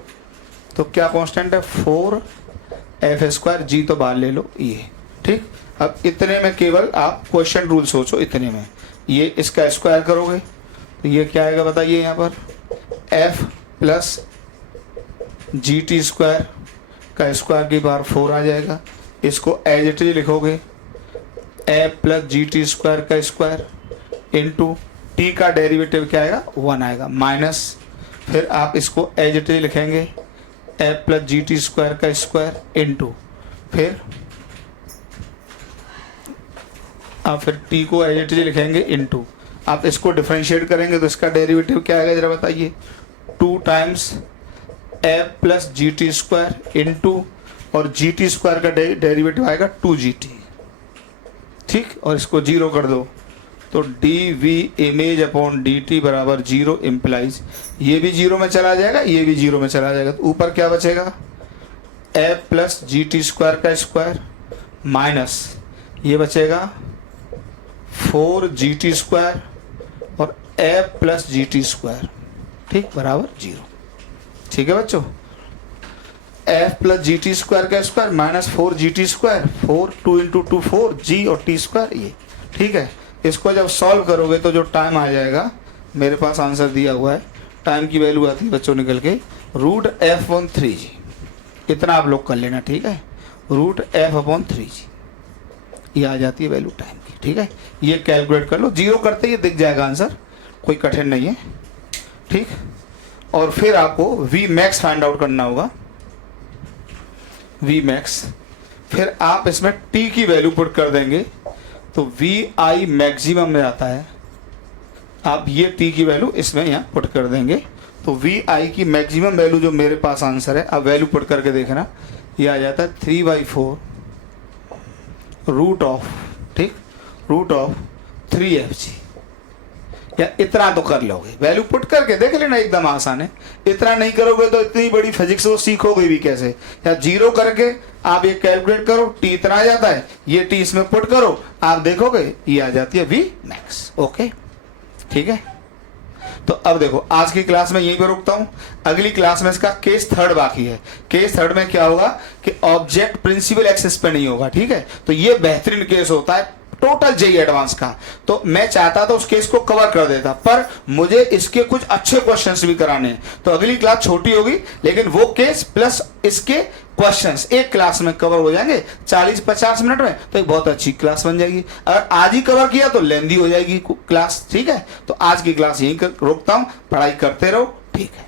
तो क्या कांस्टेंट है 4f² g तो बाहर ले लो ये। ठीक, अब इतने में केवल आप क्वेश्चन रूल सोचो, इतने में ये इसका स्क्वायर करोगे तो ये क्या आएगा बताइए, यहाँ पर f plus G T square का स्क्वायर की बार 4 आ जाएगा। इसको एज इट इज लिखोगे f plus G T square का स्क्वायर इंटू t का डेरिवेटिव क्या आएगा 1 आएगा माइनस, फिर आप इसको एज इट इज लिखेंगे f plus G T square का स्क्वायर इंटू फिर आप फिर t को एज इट इज लिखेंगे इंटू, आप इसको डिफरेंशिएट करेंगे तो इसका डेरिवेटिव क्या आएगा जरा बताइए, 2 times f plus G T square into और जी टी स्क्वायर का डेरिवेटिव आएगा 2gt। ठीक, और इसको 0 कर दो तो dv इमेज अपॉन dt बराबर 0 इम्प्लाइज ये भी 0 में चला जाएगा, ये भी 0 में चला जाएगा। तो ऊपर क्या बचेगा f plus G T square का स्क्वायर माइनस ये बचेगा 4gt स्क्वायर और f plus G T square, ठीक, बराबर 0। ठीक है बच्चों, f plus G T square का square minus 4gt square, 4 2 into 2 4 g और t स्क्वायर ये। ठीक है, इसको जब सॉल्व करोगे तो जो टाइम आ जाएगा, मेरे पास आंसर दिया हुआ है, टाइम की वैल्यू आती है बच्चों निकल के √f/3g, इतना आप लोग कर लेना। ठीक है, √f/3g ये आ जाती है वैल्यू टाइम की। ठीक है, ये कैलकुलेट कर लो, 0 करते ही दिख जाएगा आंसर, कोई कठिन नहीं है। ठीक, और फिर आपको v मैक्स फाइंड आउट करना होगा, v मैक्स, फिर आप इसमें t की वैल्यू पुट कर देंगे तो vi मैक्सिमम में आता है, आप ये t की वैल्यू इसमें यहाँ पुट कर देंगे तो vi की मैक्सिमम वैल्यू जो मेरे पास आंसर है, अब वैल्यू पुट करके देखना, ये आ जाता है 3/4 रूट ऑफ, ठीक, रूट ऑफ 3fg। या इतना तो कर लोगे, वैल्यू पुट करके देख लेना, एकदम आसान है। इतना नहीं करोगे तो इतनी बड़ी फिजिक्स वो सीखोगे भी कैसे। या 0 करके आप ये कैलकुलेट करो, टी इतना आ जाता है, ये टी इसमें पुट करो, आप देखोगे ये आ जाती है v मैक्स। ओके, ठीक है, तो अब देखो आज की क्लास में यहीं पर रुकता हूं, अगली क्लास में इसका केस 3 बाकी है। केस 3 में क्या होगा कि ऑब्जेक्ट प्रिंसिपल एक्सिस पे नहीं होगा। ठीक है, तो ये बेहतरीन केस होता है, टोटल जेई एडवांस का। तो मैं चाहता था उस केस को कवर कर देता, पर मुझे इसके कुछ अच्छे क्वेश्चंस भी कराने हैं, तो अगली क्लास छोटी होगी लेकिन वो केस प्लस इसके क्वेश्चंस एक क्लास में कवर हो जाएंगे 40-50 मिनट में, तो एक बहुत अच्छी क्लास बन जाएगी। अगर आज ही कवर किया तो लेंदी हो जाएगी क्लास, ठीक है। तो आज की क्लास यहीं रोकता हूं, पढ़ाई करते रहो, ठीक है।